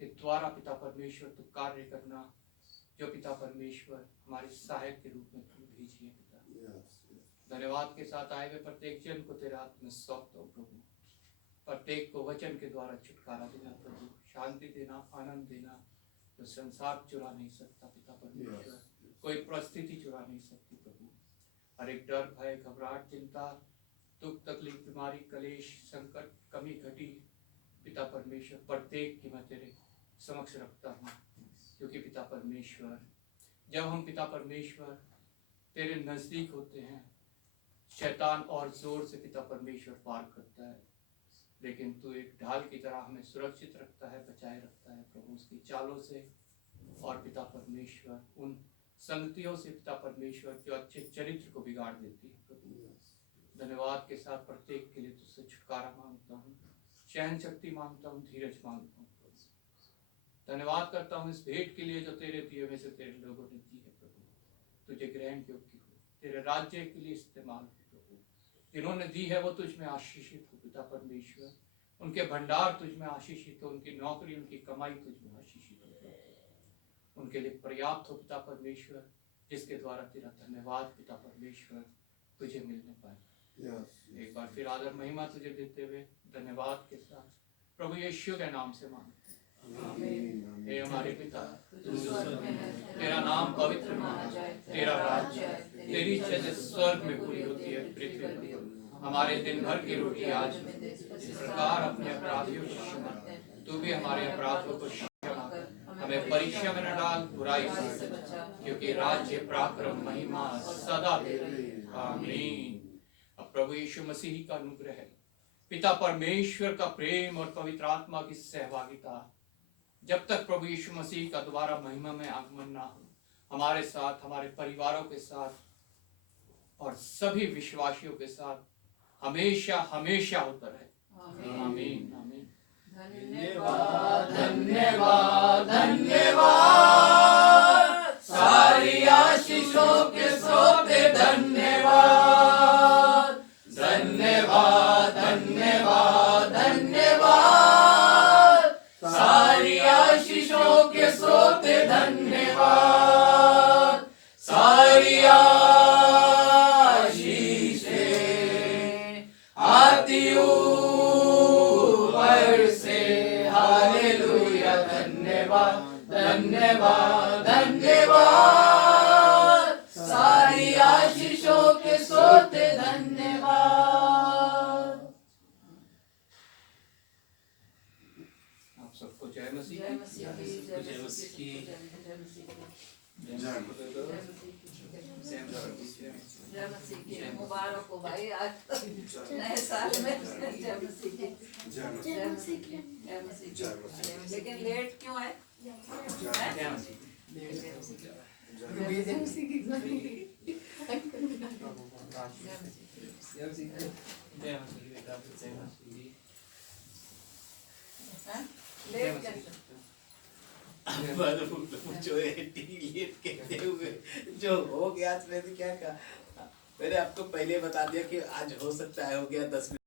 के द्वारा पिता परमेश्वर तू कार्य करना, जो पिता परमेश्वर हमारे सहायक के रूप में तू भेजी है पिता। धन्यवाद के साथ आए हुए प्रत्येक जन को तेरे हाथ में सौंपता हूं प्रभु। प्रत्येक को वचन के द्वारा छुटकारा देना प्रभु, शांति देना, आनंद देना, जो संसार चुरा नहीं सकता पिता परमेश्वर, कोई परिस्थिति चुरा नहीं सकती प्रभु। हर एक डर, भय, घबराहट, चिंता, दुख, तकलीफ, बीमारी, कलेश, संकट, कमी, घटी पिता परमेश्वर प्रत्येक की मैं तेरे समक्ष रखता हूँ, क्योंकि पिता परमेश्वर जब हम पिता परमेश्वर तेरे नजदीक होते हैं, शैतान और जोर से पिता परमेश्वर पार करता है, लेकिन तू एक ढाल की तरह हमें सुरक्षित रखता है, बचाए रखता है प्रभु उसकी चालों से। और पिता परमेश्वर उन संगतियों से पिता परमेश्वर जो अच्छे चरित्र को बिगाड़ देती है प्रभु। धन्यवाद के साथ प्रत्येक के लिए तुझसे छुटकारा मांगता हूँ, सहन शक्ति मांगता हूँ, धीरज मांगता हूँ प्रभु। धन्यवाद करता हूँ इस भेंट के लिए जो तेरे दिए में से तेरे लोगों ने दी है प्रभु, तुझे ग्रहण योग्य हो, तेरे राज्य के लिए इस्तेमाल हो प्रभु। जिन्होंने दी है वो तुझ में आशीषित हो पिता परमेश्वर, उनके भंडार तुझ में आशीषित हो, उनकी नौकरी, उनकी कमाई तुझ में आशीषित हो प्रभु। उनके लिए पर्याप्त हो पिता परमेश्वर, जिसके द्वारा तेरा धन्यवाद पिता परमेश्वर तुझे मिलने पाए। एक बार फिर आदर महिमा तुझे देते हुए धन्यवाद के साथ प्रभु यीशु के नाम से मांगते हैं। हे हमारे पिता, तू स्वर्ग में है, तेरा नाम पवित्र माना जाए, तेरा राज्य आए, तेरी इच्छा जैसे स्वर्ग में पूरी होती है पृथ्वी पर। हमारे दिन भर की रोटी आज हमें दे, इस प्रकार अपने अपराधियों को क्षमा कर, तू भी हमारे अपराधों को क्षमा कर, हमें परीक्षा में न डाल, बुराई से बचा, क्योंकि राज्य, पराक्रम, महिमा सदा तेरी। आमीन। अब प्रभु यीशु मसीह का अनुग्रह, पिता परमेश्वर का प्रेम और पवित्र आत्मा की सहभागिता जब तक प्रभु यीशु मसीह का दोबारा महिमा में आगमन ना हो, हमारे साथ, हमारे परिवारों के साथ और सभी विश्वासियों के साथ हमेशा हमेशा होता रहे। आमीन आमीन। धन्यवाद धन्यवाद धन्यवाद, सारी आशीषों के स्रोते धन्यवाद, धन्यवाद धन्यवाद धन्यवाद, सारी आशीषों के स्रोते धन्यवाद, सारी आशीषें आती ऊपर से, हालेलुया। धन्यवाद धन्यवाद धन्यवाद, सारी आशीषों के स्रोते धन्यवाद। आप सबको जय मसीह। जय मसीह की, जय मसीह की, जय मसीह की, जय मसीह की। मुबारक हो भाई आज नए साल में। जय मसीह की, जय मसीह की, जय मसीह की। लेकिन लेट क्यों आए? जय मसीह। लेट कैसे? जो लेट कहते हुए जो हो गया, मैंने क्या कहा, मैंने आपको पहले बता दिया कि आज हो सकता है हो गया 10 मिनट।